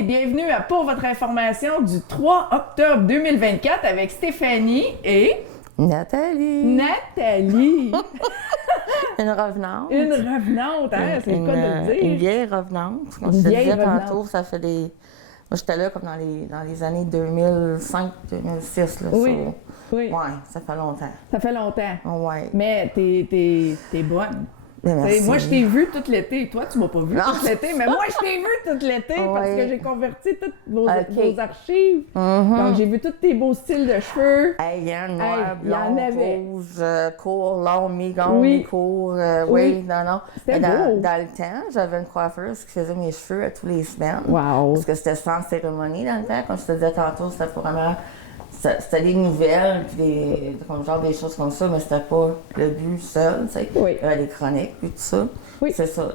et bienvenue à Pour votre information du 3 octobre 2024 avec Stéphanie et Nathalie. Nathalie. Une revenante. Une revenante, hein? C'est le cas de le dire. Une vieille revenante. Comme je te disais tantôt, ça fait des... Moi, j'étais là comme dans les années 2005-2006. Oui. Oui. Ouais, ça fait longtemps. Ça fait longtemps. Ouais. Mais t'es bonne. Merci. Moi, je t'ai vu tout l'été. Toi, tu m'as pas vu tout l'été, mais moi, je t'ai vu tout l'été parce que j'ai converti toutes vos archives. Donc, j'ai vu tous tes beaux styles de cheveux. Il y a un noir, blanc, rouge, court, long, mi-long, mi-court. Oui, non. C'était beau. Dans le temps, j'avais une coiffeuse qui faisait mes cheveux tous les semaines. Wow. Parce que c'était sans cérémonie dans le temps. Comme je te disais tantôt, c'était vraiment... C'était des nouvelles, puis des choses comme ça, mais c'était pas le but seul, tu sais. Oui. Les chroniques, puis tout ça. Oui. C'est ça,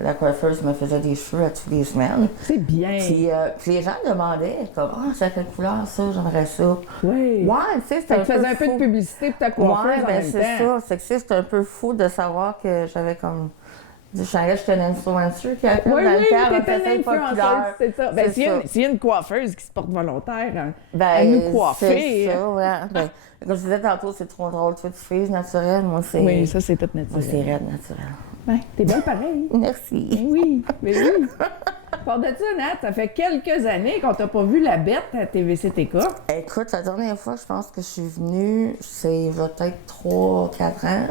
la coiffeuse me faisait des cheveux toutes les semaines. C'est bien. Puis les gens demandaient, comme, c'est quelle couleur ça, j'aimerais ça. Oui. Ouais, tu sais, c'était un peu faisais un peu de publicité pour ta coiffeuse en même temps. c'est ça. C'est que c'était un peu fou de savoir que j'avais comme... Je savais que j'étais une influencer qui a fait dans le temps, t'étais une influenceuse, c'est ça. Ben, s'il y a une coiffeuse qui se porte volontaire à nous coiffer. C'est ça, ouais. Comme je disais tantôt, c'est trop drôle. Tu fais naturel, moi, c'est... Oui, ça, c'est tout naturel. Moi, c'est raide naturel. Ben, t'es belle pareil. Merci. Oui, mais oui. Par de ça, Nat, ça fait quelques années qu'on t'a pas vu la bête à TVCTK. Écoute, la dernière fois, je pense que je suis venue, c'est peut-être 3-4 ans.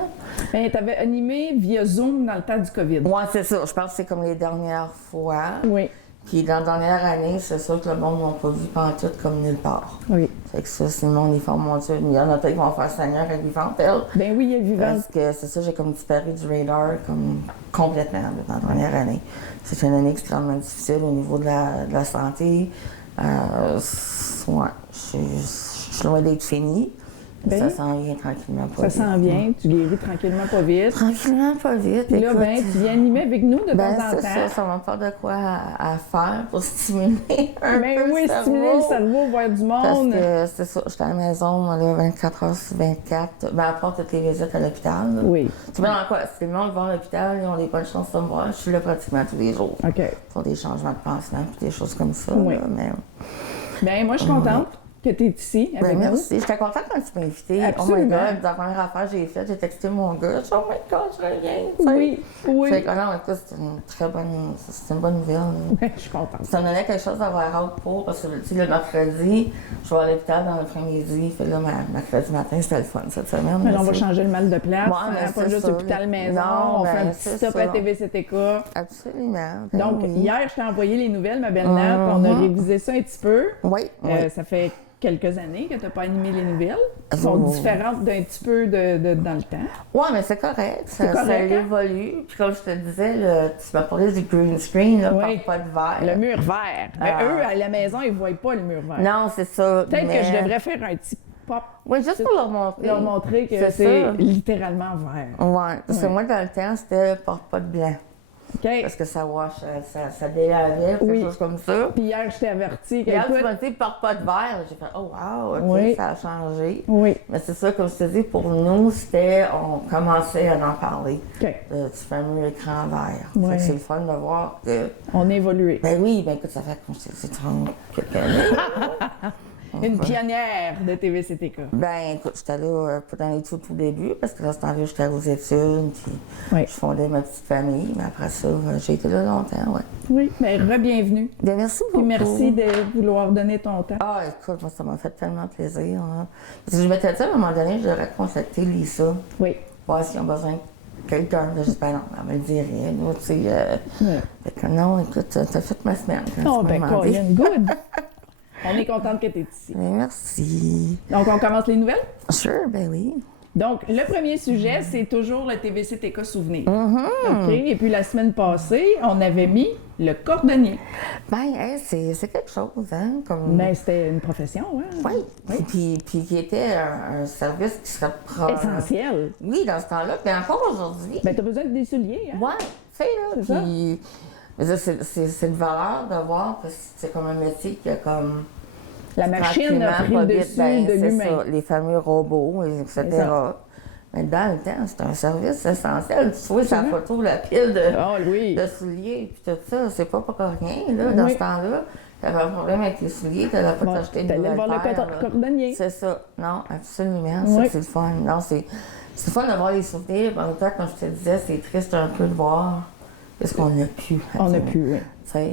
Ben, t'avais animé via Zoom dans le temps du COVID. Oui, c'est ça. Je pense que c'est comme les dernières fois. Oui. Puis dans la dernière année, c'est sûr que le monde n'a pas vu pantoute comme nulle part. Oui. Fait que ça, c'est le monde, ils font, mon Dieu, il y en a peut-être qui vont faire Seigneur avec Vivante, elle. Ben oui, il est vivant. Parce que c'est ça, j'ai comme disparu du radar comme complètement dans la dernière année. C'est une année extrêmement difficile au niveau de la santé. Ouais, je suis loin d'être finie. Ben, ça s'en vient tranquillement pas vite. Ça s'en vient, tu guéris tranquillement pas vite. Tranquillement pas vite. Puis là, ben, tu viens animer avec nous de temps en temps. C'est ça m'a pas de quoi à faire pour stimuler un peu le cerveau. Stimuler le cerveau, voir du monde. Parce que c'est ça, j'étais à la maison là, 24 heures sur 24, à part toutes les visites à l'hôpital. Là. Oui. Tu vois dans quoi? Si le monde va à l'hôpital, ils ont des bonnes chances de me voir, je suis là pratiquement tous les jours. OK. Pour des changements de pansement puis des choses comme ça. Oui. Là, mais... Bien, moi, je suis contente que tu es ici avec nous. Merci. J'étais contente quand tu m'as invitée. Absolument. Oh my God, la première affaire que j'ai faite, j'ai texté mon gars. Je dis, oh my God, je reviens. Oui. Fait que non, écoute, c'est une bonne nouvelle. Oui, je suis contente. Ça me donnait quelque chose d'avoir hâte pour, parce que tu sais, le mercredi, je vais à l'hôpital dans l'après-midi. Fait que là, mercredi matin, c'était le fun cette semaine. Mais on va changer le mal de place. Ouais, pas juste hôpital maison. On fait un petit stop à TVCTK. Absolument. Donc, hier, je t'ai envoyé les nouvelles, ma belle Nat. On a révisé ça un petit peu. Oui. Ça fait quelques années que tu n'as pas animé les nouvelles. Elles sont différentes d'un petit peu dans le temps. Oui, mais c'est correct. Ça évolue. Puis comme je te disais, tu m'as parlé du green screen, là, pas de verre. Le mur vert. Mais eux, à la maison, ils ne voient pas le mur vert. Non, c'est ça. Peut-être que je devrais faire un petit pop. Oui, juste pour leur montrer. Leur montrer que c'est littéralement vert. Oui, parce que moi, dans le temps, c'était porte-pas de blanc. Okay. Parce que ça délavait, quelque chose comme ça. Puis hier, je t'ai averti. Hier, tu m'as dit, porte pas de verre. J'ai fait, oh wow, OK, ça a changé. Oui. Mais c'est ça, comme je te dis, pour nous, on commençait à en parler. Okay. Du fameux écran vert. Oui. Fait que c'est le fun de voir que. On a évolué. Ben oui, ben écoute, ça fait comme c'est 30 quelques années. Une pionnière de TVCTK. Ben écoute, j'étais là dans les tout début, parce que là, ce temps-là, j'étais aux études, puis je fondais ma petite famille, mais après ça, j'ai été là longtemps, oui. Oui, mais re-bienvenue. Bien, merci beaucoup. Puis merci de vouloir donner ton temps. Ah, écoute, moi, ça m'a fait tellement plaisir. Hein. Parce que je m'étais dit, à un moment donné, je devrais contacter Lisa. Oui. Voir s'ils ont besoin de quelqu'un. J'espère non, elle me le dirait. Tu sais, fait que non, écoute, t'as fait ma semaine. Oh, ben, Colin, good. On est contente que tu es ici. Merci. Donc, on commence les nouvelles? Sure, ben oui. Donc, le premier sujet, c'est toujours le TVCTK Souvenir. OK? Et puis, la semaine passée, on avait mis le cordonnier. Ben, c'est quelque chose, hein? Comme... Ben, c'était une profession, hein? Oui. Puis qui était un service qui serait essentiel. Oui, dans ce temps-là. Mais encore aujourd'hui. Ben, tu as besoin de des souliers, hein? Oui, tu sais, là. Puis. C'est une valeur de voir, parce que c'est comme un métier qui a comme... La machine a pris le dessus de l'humain. Les fameux robots, etc. Mais dans le temps, c'était un service essentiel. Tu vois sa photo, la pile de souliers, puis tout ça, c'est pas pour rien, là, dans ce temps-là. Tu avais un problème avec tes souliers, tu n'allais pas t'acheter de nouvelles voir le cordonnier. C'est ça. Non, absolument. Ça, c'est le fun. Non, c'est le fun de voir les souvenirs. En même temps, comme je te disais, c'est triste un peu de voir ce qu'on n'a plus. On n'a plus, oui.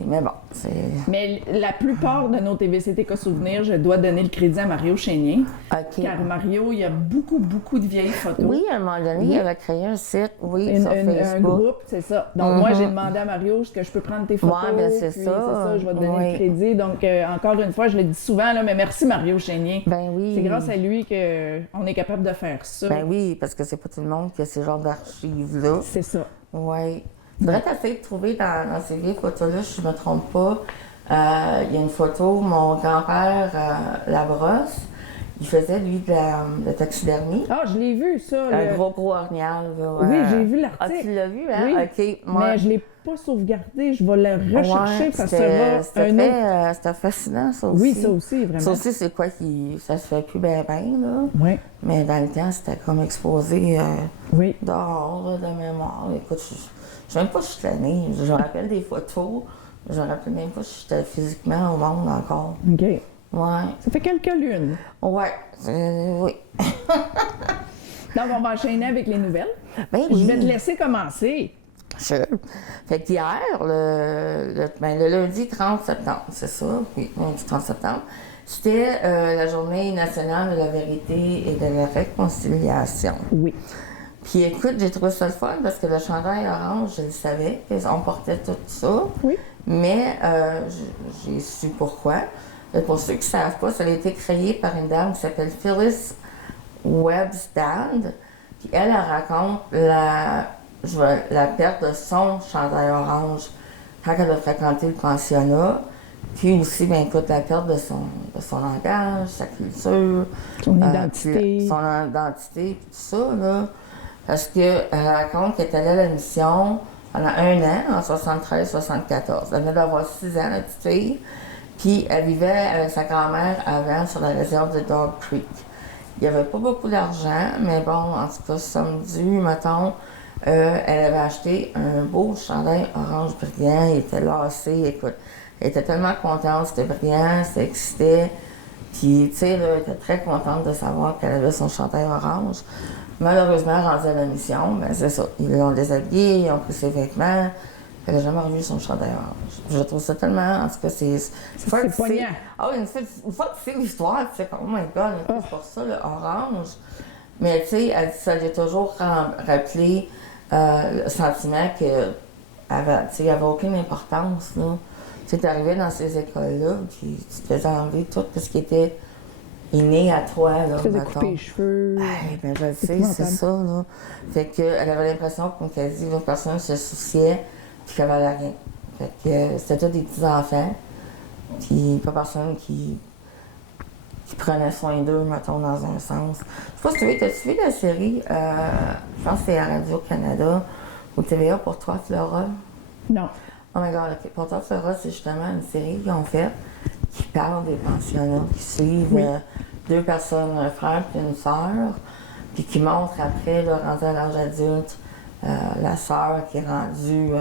Mais bon, c'est... Mais la plupart de nos TVCTK souvenirs, je dois donner le crédit à Mario Chénier. Car Mario, il y a beaucoup, beaucoup de vieilles photos. Oui, à un moment donné, il avait créé un site, sur Facebook. Un groupe, c'est ça. Donc, moi, j'ai demandé à Mario, est-ce que je peux prendre tes photos? Oui, bien c'est ça. Je vais te donner le crédit. Donc, encore une fois, je le dis souvent, là, mais merci Mario Chénier. Ben oui. C'est grâce à lui qu'on est capable de faire ça. Ben oui, parce que c'est pas tout le monde qui a ce genre d'archives-là. C'est ça. Oui. Il faudrait essayer de trouver dans ces vieilles photos-là, si je ne me trompe pas, il y a une photo, mon grand-père Labrosse, il faisait, lui, de la taxidermie. Ah, je l'ai vu, ça. Un gros orignal. Oui, j'ai vu l'article. Ah, tu l'as vu, hein? Oui. OK. Mais je ne l'ai pas sauvegardé. Je vais le rechercher, ça sera un autre. C'était fascinant, ça aussi. Oui, ça aussi, vraiment. Ça aussi, c'est quoi qui... Ça se fait plus bien, là. Oui. Mais dans le temps, c'était comme exposé dehors, de mémoire. Écoute, je ne sais même pas si je suis tannée. Je me rappelle des photos. Je me rappelle même pas si j'étais physiquement au monde encore. OK. Ouais. Ça fait quelques lunes. Ouais. Oui. Donc, on va enchaîner avec les nouvelles. Ben oui. Je vais te laisser commencer. Sure. Fait qu'hier, le lundi 30 septembre, c'est ça? Oui, lundi 30 septembre, c'était la journée nationale de la vérité et de la réconciliation. Oui. Puis écoute, j'ai trouvé ça le fun parce que le chandail orange, je le savais, on portait tout ça. Oui. Mais j'ai su pourquoi. Et pour ceux qui ne savent pas, ça a été créé par une dame qui s'appelle Phyllis Webstand. Puis elle raconte la perte de son chandail orange quand elle a fréquenté le pensionnat. Puis aussi, bien écoute, la perte de son langage, sa culture. Son identité. Son identité, puis tout ça, là. Parce qu'elle raconte qu'elle est allée à la mission pendant 1 an, en 73-74. Elle venait d'avoir 6 ans, la petite fille. Puis elle vivait avec sa grand-mère avant sur la réserve de Dog Creek. Il n'y avait pas beaucoup d'argent, mais bon, en tout cas, samedi, mettons, elle avait acheté un beau chandail orange brillant. Il était lassé, écoute. Elle était tellement contente, c'était brillant, c'était excité. Puis, tu sais, elle était très contente de savoir qu'elle avait son chandail orange. Malheureusement, rendue à la mission, ben c'est ça. Ils l'ont déshabillé, ils ont pris ses vêtements. Elle n'a jamais revu son chandail orange. Je trouve ça tellement, en tout cas, c'est poignant. Ah oui, une fois que tu sais l'histoire, tu sais, oh my God, c'est pour ça, le orange. Mais tu sais, elle dit ça lui a toujours rappelé le sentiment qu'elle avait aucune importance, là. Tu sais, t'arrivais dans ces écoles-là, puis tu te faisais enlever tout ce qui était inné à toi, là. Tu faisais couper les cheveux. Ben je le sais, c'est ça, là. Fait qu'elle avait l'impression qu'on quasi l'autre personne se souciait, puis qu'elle valait rien. Fait que c'était tous des petits-enfants, puis pas personne qui prenait soin d'eux, mettons, dans un sens. Je sais pas si tu veux, t'as-tu vu la série, je pense que c'est à Radio-Canada, ou TVA pour toi, Flora? Non. Oh my God, OK. Pour toi, Flora, c'est justement une série qu'ils ont faite qui parle des pensionnats, qui suivent 2 personnes, un frère et une sœur, puis qui montre après, là, rendu à l'âge adulte, la sœur qui est rendue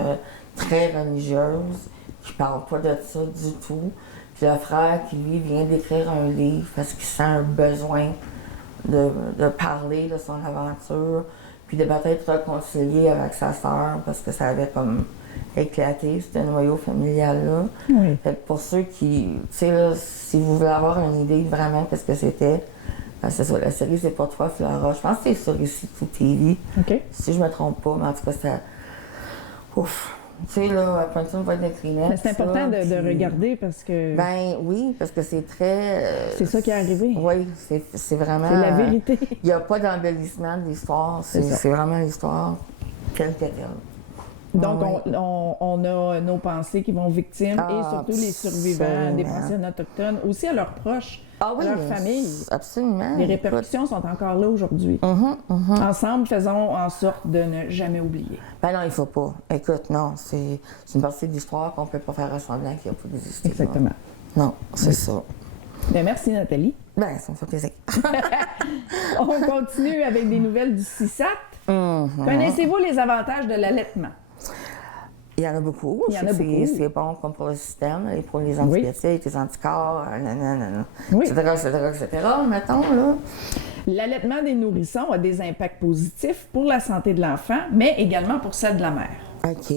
très religieuse, qui parle pas de ça du tout, puis le frère qui, lui, vient d'écrire un livre parce qu'il sent un besoin de parler de son aventure, puis de peut-être réconcilier avec sa sœur parce que ça avait comme éclaté, ce noyau familial-là. Oui. Fait que pour ceux qui, tu sais, là, si vous voulez avoir une idée vraiment de ce que c'était, c'est ça, la série C'est pour toi, Flora. Je pense que c'est sur ici, tout TV. OK. Si je me trompe pas, mais en tout cas, c'était. Ouf! Tu sais, là, après ça, on va être Kleenex. Mais c'est important de regarder parce que. Ben oui, parce que c'est très. C'est ça qui est arrivé. Oui, c'est vraiment. C'est la vérité. Il n'y a pas d'embellissement de l'histoire. C'est vraiment l'histoire telle qu'elle est. Donc, on a nos pensées qui vont victimes et surtout les survivants des pensionnats autochtones, aussi à leurs proches, à leur famille. Absolument. Les répercussions sont encore là aujourd'hui. Ensemble, faisons en sorte de ne jamais oublier. Ben non, il ne faut pas. Écoute, non, c'est une partie de l'histoire qu'on ne peut pas faire semblant qu'il n'y a pas existé. Exactement. Non, c'est ça. Bien, merci Nathalie. Ben, ça me fait plaisir. On continue avec des nouvelles du CISAT. Connaissez-vous les avantages de l'allaitement? Il y en a beaucoup. Il y en a beaucoup. C'est bon comme pour le système, et pour les antibiotiques, les anticorps, Oui. etc., mettons, là. L'allaitement des nourrissons a des impacts positifs pour la santé de l'enfant, mais également pour celle de la mère. OK.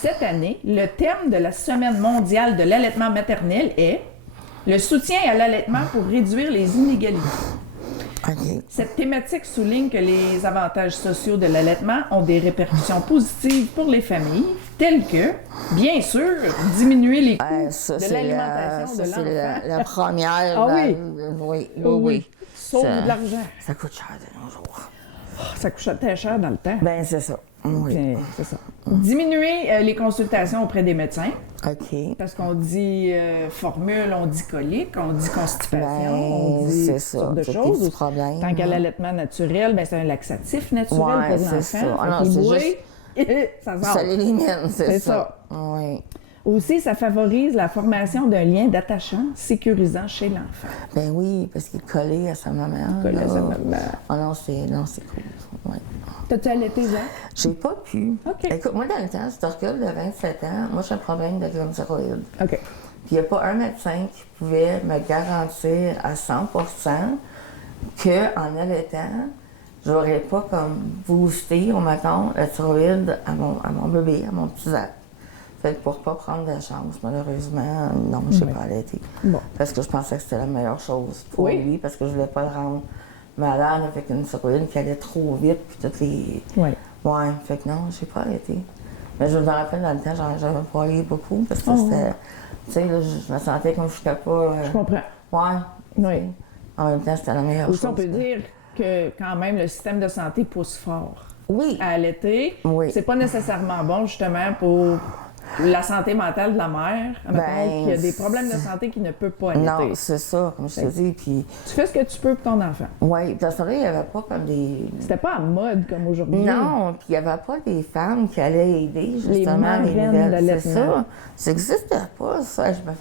Cette année, le thème de la Semaine mondiale de l'allaitement maternel est « Le soutien à l'allaitement pour réduire les inégalités ». OK. Cette thématique souligne que les avantages sociaux de l'allaitement ont des répercussions positives pour les familles, telles que, bien sûr, diminuer les coûts de l'alimentation de l'enfant. C'est la première. Ah oui? Oui. Sauve de l'argent. Ça coûte cher de nos jours. Ça coûtait cher dans le temps. Ben, c'est ça. Oui. C'est ça. Diminuer les consultations auprès des médecins. OK. Parce qu'on dit formule, on dit colique, on dit constipation, on Ben, dit c'est toutes ça. sortes de C'est choses. des problèmes. Tant qu'à l'allaitement naturel, ben, c'est un laxatif naturel Ouais, pour c'est l'enfant. ça. Fait Ah non, qu'il c'est boit, juste- ça sort. Ça l'élimine, C'est c'est ça. ça. Oui. Aussi, ça favorise la formation d'un lien d'attachant sécurisant chez l'enfant. Ben oui, parce qu'il est collé à sa maman. Collé à là. sa maman. Ah non, c'est cool. Ouais. T'as-tu allaité, Zach? J'ai pas pu. OK. Écoute, moi, dans le temps, je te recule de 27 ans. Moi, j'ai un problème de glycéride. OK. Puis il n'y a pas un médecin qui pouvait me garantir à 100% qu'en allaitant, j'aurais pas comme boosté, on m'attend, la thyroïde à mon bébé, à mon petit Zach. Fait que pour pas prendre de chance, malheureusement, non, je n'ai pas allaité. Bon. Parce que je pensais que c'était la meilleure chose pour Oui. lui, parce que je voulais pas le rendre malade avec une thyroïde qui allait trop vite, puis toutes les... Oui. Ouais, fait que non, j'ai pas arrêté. Mais je me rappelle dans le temps, j'avais pas allé beaucoup, parce que Oh. c'était... Tu sais, là, je me sentais comme je n'étais pas... Je comprends. Ouais. Oui. En même temps, c'était la meilleure chose. Aussi, on peut dire que quand même, le système de santé pousse fort Oui. à allaiter. Oui. C'est pas nécessairement bon, justement, pour la santé mentale de la mère. Mettons qu'il y a des problèmes de santé qui ne peut pas allaiter. Non, c'est ça, comme je te dis, puis... Tu fais ce que tu peux pour ton enfant. Oui, parce que là, il n'y avait pas comme des... C'était pas en mode comme aujourd'hui. Non, puis il n'y avait pas des femmes qui allaient aider, justement, marraines nouvelles. d'allaitement. C'est ça. Ça n'existait pas, ça. Je me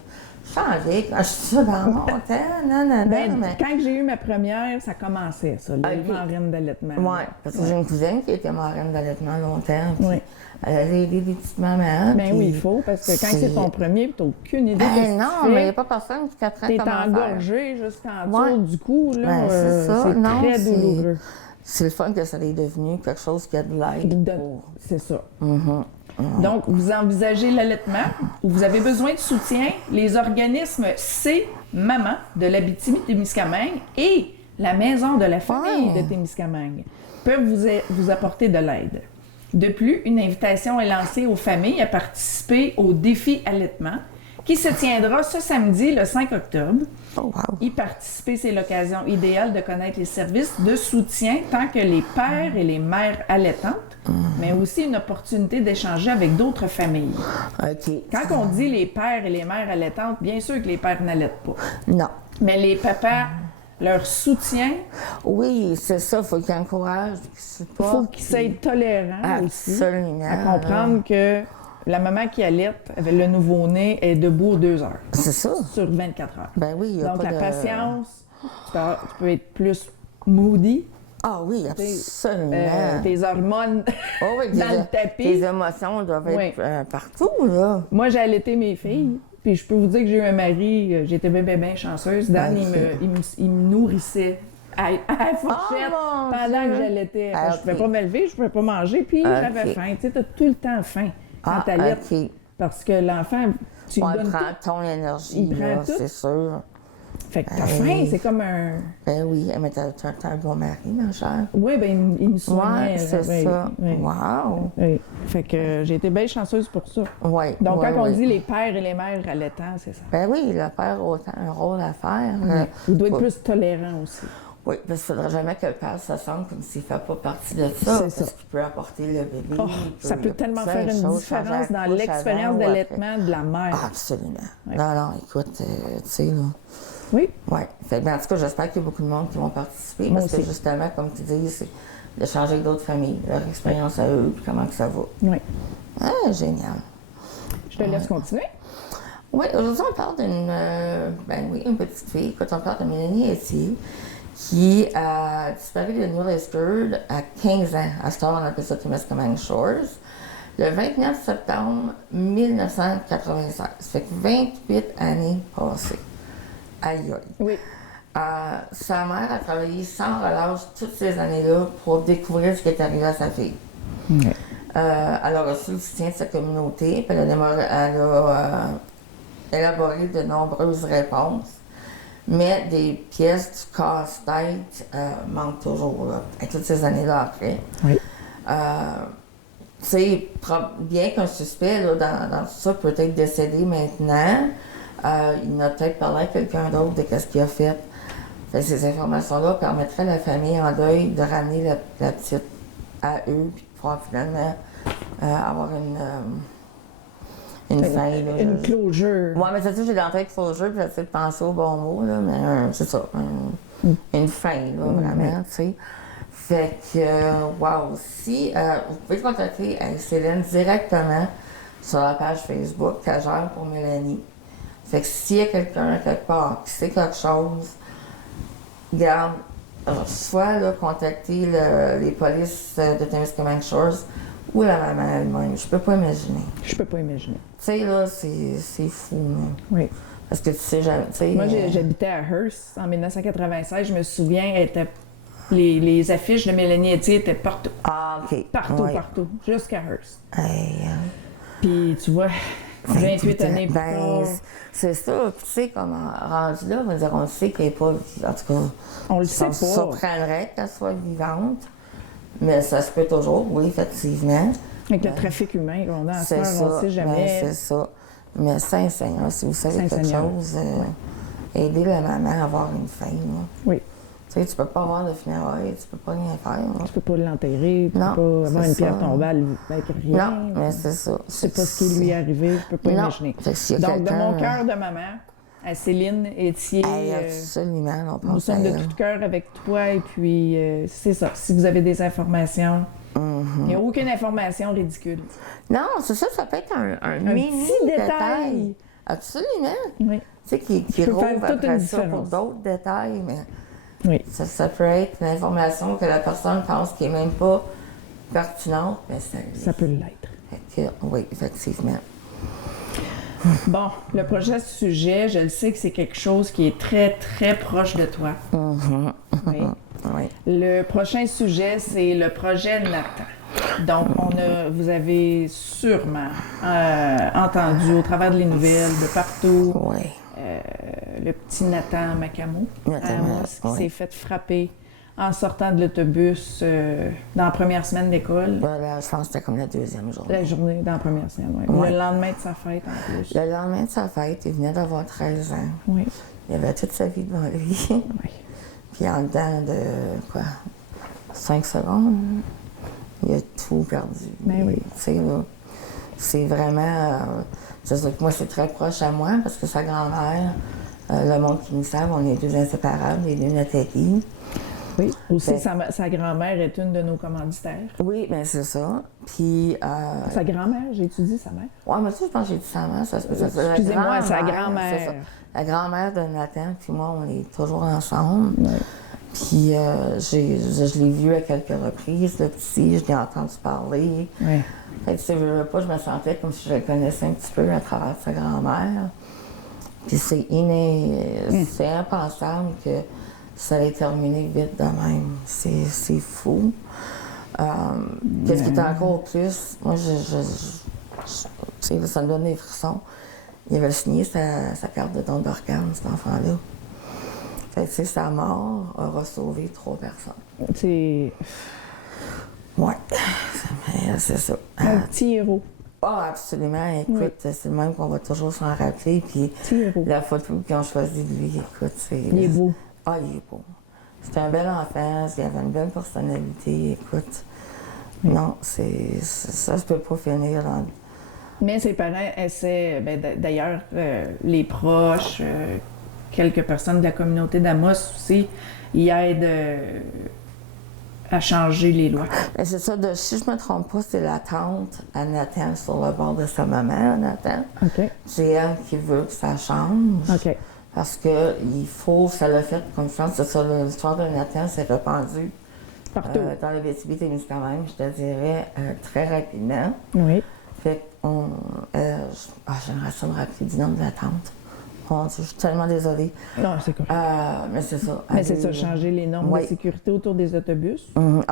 changeais quand je suis dans mon temps. Non, Ben, mais... quand j'ai eu ma première, ça commençait, ça, les Ok. marraines d'allaitement. Oui, parce que j'ai une cousine qui était marraine d'allaitement longtemps, puis Oui. elle allait aider des petites mamans. Ben puis oui, il faut, parce que quand c'est ton premier, tu n'as aucune idée de ce que Ben non, tu mais il n'y fais. a pas personne qui t'apprend T'es comment faire. engorgé jusqu'en dessous Ouais. du cou, là. Ben, c'est ça. C'est Non, très douloureux. C'est le fun que ça est devenu quelque chose qui a de l'aide. C'est ça. Donc, vous envisagez l'allaitement ou vous avez besoin de soutien, les organismes C Maman de l'Abitibi-Témiscamingue et la Maison de la famille Ouais. de Témiscamingue peuvent vous apporter de l'aide. De plus, une invitation est lancée aux familles à participer au défi allaitement qui se tiendra ce samedi, le 5 octobre. Oh, wow. Y participer, c'est l'occasion idéale de connaître les services de soutien tant que les pères et les mères allaitantes, mais aussi une opportunité d'échanger avec d'autres familles. OK. Quand on dit les pères et les mères allaitantes, bien sûr que les pères n'allaitent pas, Non. mais les papas, leur soutien, Oui, c'est ça, il faut qu'ils encouragent. il faut qu'ils soient tolérants aussi, Absolument. à comprendre que la maman qui allaite avec le nouveau-né est debout 2 heures C'est ça. sur 24 heures. Ben oui, il n'y a Donc, pas la de... patience, tu peux être plus moody, Ah oui, absolument. tes hormones Oh oui, dans le tapis. Tes émotions doivent Oui. être partout, là. Moi, j'ai allaité mes filles, puis je peux vous dire que j'ai eu un mari, j'étais bien chanceuse. Dan, il me nourrissait à la fourchette mon pendant Dieu. que j'allaitais. Ah, Je ne pouvais ok. pas me lever, je ne pouvais pas manger, puis j'avais faim. Tu sais, tu as tout le temps faim quand tu allaites. OK. Parce que l'enfant, tu lui On donnes prend tout. ton énergie, Il prend là, tout. c'est sûr. Fait que t'as faim, c'est comme un... Ben oui, mais t'as un bon mari, ma chère. Oui, ben il me soignait. Ouais, c'est oui, ça. oui. Wow. Oui. Fait que j'ai été bien chanceuse pour ça. Oui. Donc, ouais, quand on ouais. dit les pères et les mères allaitants, c'est ça. Ben oui, le père a autant un rôle à faire. Il doit être faut- plus tolérant aussi. Oui, parce qu'il ne faudrait jamais que le père se sente comme s'il ne fait pas partie de ça. C'est ça. Parce qu'il peut apporter le bébé. Oh, il ça peut il tellement plein faire de une choses, différence changer la dans couche l'expérience avant ou après. d'allaitement de la mère. Ah, absolument. Ouais. Non, écoute, tu sais, là. Oui. Oui. Fait que, ben, en tout cas, j'espère qu'il y a beaucoup de monde qui vont participer. Moi Parce que aussi. justement, comme tu dis, c'est d'échanger avec d'autres familles, leur expérience à eux, puis comment que ça va. Oui. Ah, génial. Je te laisse continuer. Oui, aujourd'hui, on parle une petite fille. Écoute, on parle de Mélanie Etier, qui a disparu de Nouvelle-Esturde à 15 ans. À ce temps, on appelle ça Témiscamingue Shores. Le 29 septembre 1996. Ça fait que 28 années passées. Aïe aïe. Oui. Sa mère a travaillé sans relâche toutes ces années-là pour découvrir ce qui est arrivé à sa fille. Oui. Elle a reçu le soutien de sa communauté, puis elle a élaboré de nombreuses réponses, mais des pièces du casse-tête manquent toujours, là, avec toutes ces années-là après. Oui. Bien qu'un suspect là, dans tout ça peut être décédé maintenant, il a peut-être parlé à quelqu'un d'autre de ce qu'il a fait. Ces informations-là permettraient à la famille en deuil de ramener la petite à eux, puis de pouvoir finalement avoir une fin. Là, une closure. Oui, mais c'est ça, j'ai dans la tête closure, puis j'essaie de penser au bon mot, là, mais c'est ça, une fin, là, vraiment, tu sais. Fait que, wow, si vous pouvez contacter Céline directement sur la page Facebook qu'elle gère pour Mélanie. Fait que s'il y a quelqu'un quelque part qui sait quelque chose, garde, soit là, contacter les polices de Témiscamingue Shores ou la maman elle-même. Je peux pas imaginer. Je peux pas imaginer. Tu sais, là, c'est fou, là. Oui. Parce que tu sais jamais. Moi, j'habitais à Hearst en 1996. Je me souviens, les affiches de Mélanie Etier étaient partout. Ah, OK. Partout. Jusqu'à Hearst. Hey, Puis, tu vois, 28 années plus tard. C'est ça. Puis, tu sais, comme rendu là, on le sait qu'elle n'est pas. En tout cas, on le sait pas. Ça surprendrait qu'elle soit vivante. Mais ça se peut toujours, oui, effectivement. Avec le trafic humain qu'on a à faire, on ne sait jamais. C'est ça. Mais Saint-Seigneur, si vous savez quelque chose, aidez la maman à avoir une fin. Là. Oui. Tu sais, tu peux pas avoir de funérailles, tu peux pas rien faire. Là. Tu peux pas l'enterrer, tu peux pas avoir une pierre tombale avec rien. Non, mais c'est ça. C'est pas ce qui lui est arrivé, je peux pas imaginer. Donc, de mon cœur de maman, à Céline Etier, absolument, nous sommes de tout cœur avec toi. Et puis, c'est ça. Si vous avez des informations, il n'y a aucune information ridicule. Non, c'est ça, ça peut être un mini petit détail. Absolument. Oui. Tu sais, qui rouvre après ça pour d'autres détails, mais oui. ça peut être une information que la personne pense qui n'est même pas pertinente, mais ça peut l'être. Oui, effectivement. Bon, le prochain sujet, je le sais que c'est quelque chose qui est très, très proche de toi. Oui. Oui. Le prochain sujet, c'est le projet Nathan. Donc, vous avez sûrement entendu au travers des nouvelles de partout le petit Nathan Macamo, qui s'est fait frapper en sortant de l'autobus dans la première semaine d'école. Voilà, je pense que c'était comme la deuxième journée. La journée dans la première semaine, oui. Ouais. Le lendemain de sa fête, en plus. Le lendemain de sa fête, il venait d'avoir 13 ans. Oui. Il avait toute sa vie devant lui. Oui. Puis en dedans de, 5 secondes, il a tout perdu. Ben oui. Tu sais, là, c'est vraiment... je sais que moi, c'est très proche à moi, parce que sa grand-mère, le monde qui nous savent, on est deux inséparables, les deux Nathalie. Oui, aussi sa grand-mère est une de nos commanditaires. Oui, bien c'est ça. Puis... sa grand-mère, j'ai étudié sa mère. Oui, mais ça, je pense que j'ai dit sa mère. Excusez-moi, sa grand-mère. La grand-mère de Nathan, puis moi, on est toujours ensemble. Oui. Puis je l'ai vu à quelques reprises, le petit, je l'ai entendu parler. Oui. Fait que si je veux pas, je me sentais comme si je le connaissais un petit peu à travers sa grand-mère. Puis c'est impensable que ça allait terminer vite de même. C'est fou. Qu'est-ce qui est encore plus? Moi, ça me donne des frissons. Il avait signé sa carte de don d'organes, cet enfant-là. Fait que, sa mort aura sauvé 3 personnes. C'est... Oui, c'est ça. Un petit héros. Ah, absolument. Écoute, c'est le même qu'on va toujours s'en rappeler. Puis la photo qu'ils ont choisie de lui, écoute, c'est... Il est beau. Ah, il est beau. C'était un bel enfant, il avait une belle personnalité, écoute. Oui. Non, ça, je peux pas finir dans... Mais ses parents essaient, d'ailleurs, les proches, quelques personnes de la communauté d'Amos aussi, ils aident à changer les lois. Mais c'est ça, si je me trompe pas, c'est la tante à Nathan sur le bord de sa maman, Nathan. OK. C'est elle qui veut que ça change. OK. Parce que il faut, ça l'a fait comme ça, c'est ça, l'histoire de Nathan s'est répandue Partout. dans les Abitibi-Témiscamingue, je te dirais, très rapidement. Oui. Fait qu'on. J'aimerais ça me rappeler du nom de la tante. Mon Dieu, je suis tellement désolée. Non, c'est correct. Mais c'est ça. Mais c'est ça, changer les normes de sécurité autour des autobus.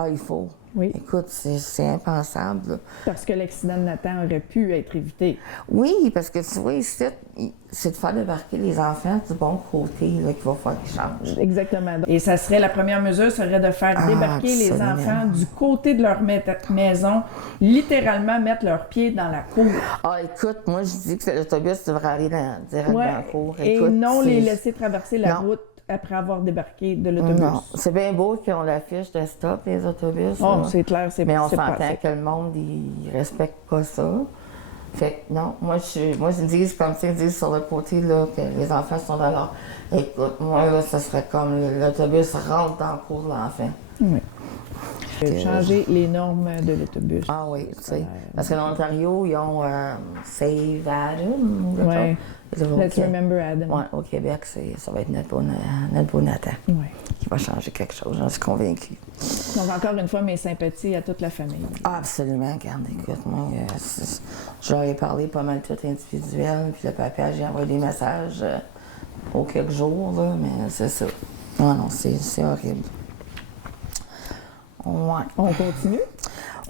Il faut. Oui. Écoute, c'est impensable. Parce que l'accident de Nathan aurait pu être évité. Oui, parce que tu vois, ici, c'est de faire débarquer les enfants du bon côté là, qu'il va falloir qu'ils changent. Exactement. Et ça serait, la première mesure serait de faire débarquer les absolument. enfants du côté de leur maison, littéralement mettre leurs pieds dans la cour. Écoute, moi, je dis que l'autobus devrait aller direct dans la cour. Et Écoute, non les laisser traverser la Non. route après avoir débarqué de l'autobus. Non, c'est bien beau qu'ils ont l'affiche de stop, les autobus. Oh, là. c'est clair, c'est Mais on c'est s'entend passé. que le monde, il respecte pas ça. Fait que non, moi, je dis comme ça, ils disent sur le côté, là, que les enfants sont dans leur... Écoute, moi, là, ça serait comme l'autobus rentre dans le cours de l'enfant. Oui. Changer les normes de l'autobus. Ah oui, tu sais. Parce que l'Ontario, ils ont Save Adam. Ouais. Let's OK. remember Adam. Ouais, au Québec, ça va être notre beau Nathan Ouais. qui va changer quelque chose, j'en suis convaincue. Donc, encore une fois, mes sympathies à toute la famille. Absolument, regarde, écoute, moi, je leur ai parlé pas mal tout individuel, puis le papa, j'ai envoyé des messages aux quelques jours, là, mais c'est ça. Non, c'est horrible. Ouais. On continue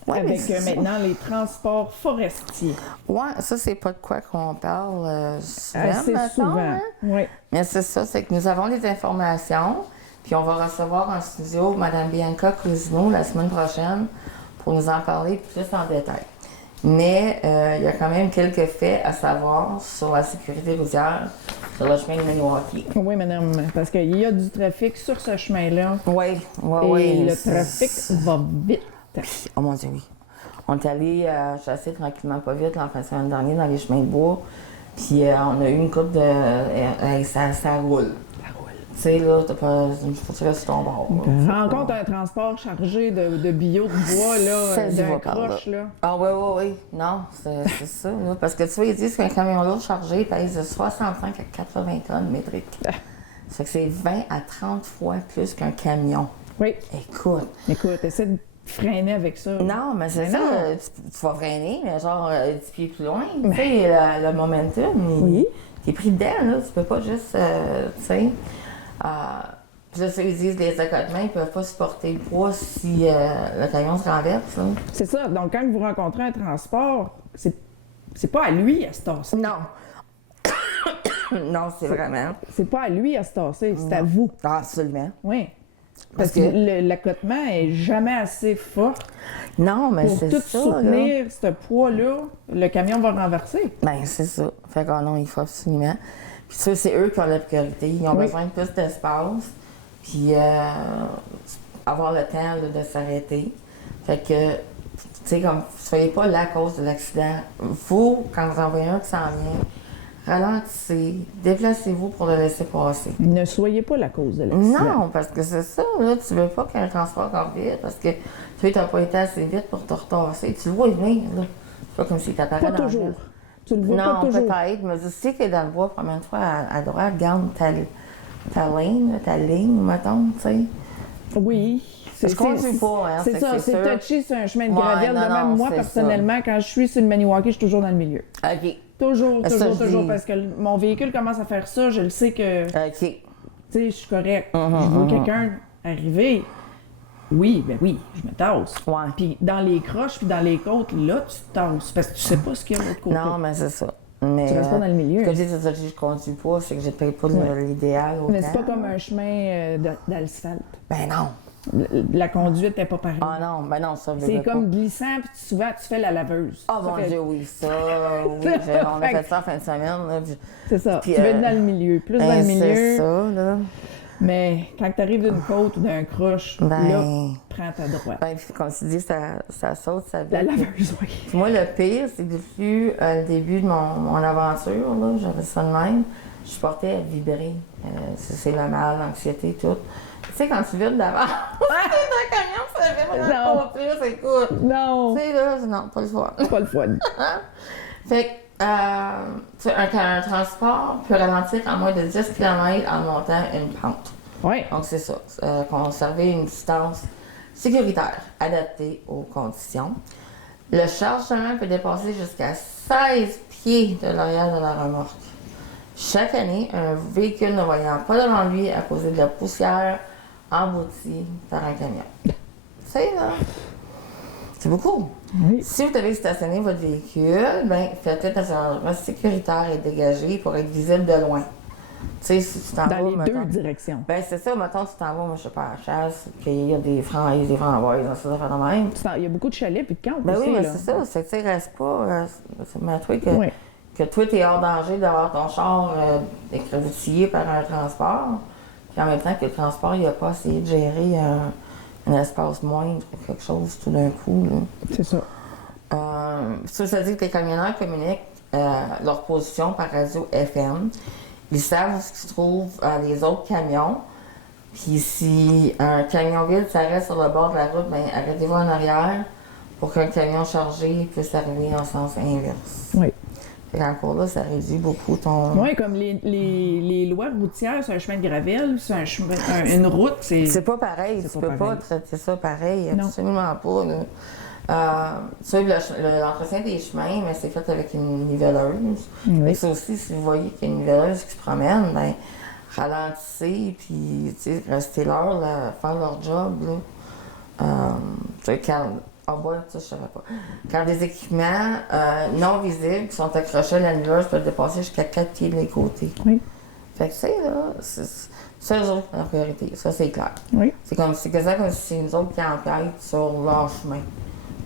Ouais, avec mais c'est ça. maintenant les transports forestiers. Ouais, ça, c'est pas de quoi qu'on parle souvent, Assez mettons, souvent. hein? Oui. Mais c'est ça, c'est que nous avons les informations, puis on va recevoir en studio Mme Bianca Cousino la semaine prochaine pour nous en parler plus en détail. Mais il y a quand même quelques faits à savoir sur la sécurité routière sur le chemin de Maniwaki. Oui, madame, parce qu'il y a du trafic sur ce chemin-là. Oui, Et oui. le trafic va vite. Oh mon Dieu, oui. On est allé chasser tranquillement pas vite en fin de semaine dernière dans les chemins de bois. Puis on a eu une coupe de. Ça roule. Tu sais, là, t'as pas. Faut que tu restes sur ton bord. Rencontre un transport chargé de bio de bois, là, Ça y d'un va par là. croche, là. Ah oui. Non, c'est ça. Là. Parce que tu vois, ils disent qu'un camion lourd chargé pèse de 65 à 80 tonnes métriques. Ça fait que c'est 20 à 30 fois plus qu'un camion. Oui. Écoute, essaie de freiner avec ça. non, mais c'est Mais ça. non. Tu vas freiner, mais genre 10 pieds plus loin. Tu sais, le momentum, Oui. t'es pris dedans, là. Tu peux pas juste, tu sais. Puis là, ils disent que les accotements, ils peuvent pas supporter le poids si le camion se renverse. Là. C'est ça. Donc, quand vous rencontrez un transport, c'est pas à lui à se tasser. Non. Non, c'est vraiment. C'est pas à lui à se tasser, c'est à vous. Ah, absolument. Oui. Parce que l'accotement est jamais assez fort Non, mais pour c'est tout ça. soutenir ce poids-là. Le camion va renverser. Ben, c'est ça. Fait que non, il faut absolument. Puis ça, c'est eux qui ont la priorité. Ils ont besoin de plus d'espace. Puis avoir le temps là, de s'arrêter. Fait que, tu sais, comme, soyez pas là à cause de l'accident. Vous, quand vous en voyez un qui s'en vient, ralentissez, déplacez-vous pour le laisser passer. Ne soyez pas la cause de l'accident. Non, parce que c'est ça, là, tu veux pas qu'un transport corps vite, parce que tu n'as pas été assez vite pour te retasser. Tu le vois venir, là. C'est pas comme si t'apparaît Pas dans toujours. le... Tu le vois Non, pas toujours. peut-être, mais tu sais que dans le bois, promène-toi à droite, garde ta ligne, mettons, tu sais. Oui. Je conduis pas, hein, C'est ça, c'est sûr. touché sur un chemin de Ouais, gravel. non, De même, non, moi, c'est personnellement, quand je suis sur le Maniwaki, je suis toujours dans le milieu. OK. Toujours, Ça, je dis. parce que mon véhicule commence à faire ça, je le sais que, OK. tu sais, je suis correct. Je vois quelqu'un arriver, oui, je me tasse. Ouais. Puis dans les croches, puis dans les côtes, là, tu te tasses, parce que tu sais pas ce qu'il y a de l'autre côté. Non, mais c'est ça. Mais, Tu restes pas dans le milieu. Ce que je dis, c'est ça que je conduis pas, c'est que je paye pas l'idéal autant. Mais c'est pas comme un chemin d'asphalte. Ben non. La conduite n'est pas pareille. Ah non, ben non, ça veut C'est pas. comme glissant, puis souvent, tu fais la laveuse. Oh Ça mon fait- Dieu, oui, ça, oui, on a fait ça en fin de semaine. Là, C'est ça. Puis, tu veux être dans le milieu, plus dans le ben, milieu. c'est ça, là. Mais quand tu arrives d'une côte ou d'un croche, Ben. là, prends ta droite. Ben, puis comme tu dis, ça saute, ça La vite. laveuse, oui. Puis moi, le pire, c'est que depuis le début de mon aventure, là, j'avais ça de même, je portais à vibrer. C'est le mal, l'anxiété, tout. Tu sais, quand tu vides d'avant, le camion, ça ça fait vraiment pas plus, écoute. Non. Tu sais, là, non, pas le fun. Pas le fun. Fait que, un transport peut ralentir à moins de 10 km en montant une pente. Oui. Donc, c'est ça. Conserver une distance sécuritaire adaptée aux conditions. Le chargement peut dépasser jusqu'à 16 pieds de l'arrière de la remorque. Chaque année, un véhicule ne voyant pas devant lui à cause de la poussière emboutie par un camion. Tu sais, là, c'est beaucoup. Oui. Si vous devez stationner votre véhicule, ben, faites-le dans un endroit sécuritaire et dégagé pour être visible de loin. Tu sais, si tu t'en vas, Dans les mettons, deux directions. ben, c'est ça, mettons, tu t'en vas, moi, je sais pas, à la chasse, qu'il y a des framboises, des framboises, dans ces affaires de même. Il y a beaucoup de chalets puis de camps Ben aussi, oui, mais là. c'est ça, c'est que, tu sais, reste pas, mais toi, Oui. que toi, t'es hors danger d'avoir ton char écrabouillé par un transport, puis en même temps que le transport, il a pas essayé de gérer un espace moindre, quelque chose tout d'un coup, là. C'est ça. Ça dit que les camionneurs communiquent leur position par radio FM. Ils savent où se trouvent les autres camions. Puis si un camion vide s'arrête sur le bord de la route, bien, arrêtez-vous en arrière pour qu'un camion chargé puisse arriver en sens inverse. Oui. Fait qu'encore là, ça réduit beaucoup ton... Oui, comme les lois routières, c'est un chemin de gravel, c'est un chemin, une route, c'est... C'est pas pareil, tu peux pas traiter ça pareil, Non. absolument pas. Là. L'entretien des chemins, mais c'est fait avec une niveleuse. Oui. Et ça aussi, si vous voyez qu'il y a une niveleuse qui se promène, ben, ralentissez, puis restez là, faire leur job. Je savais pas. Quand des équipements non visibles qui sont accrochés à la niveleuse peuvent dépasser jusqu'à 4 pieds de les côtés. Oui. Fait que c'est là, c'est eux autres la priorité, ça c'est clair. Oui. C'est quasiment comme si c'est nous autres qui enquêtent sur leur chemin.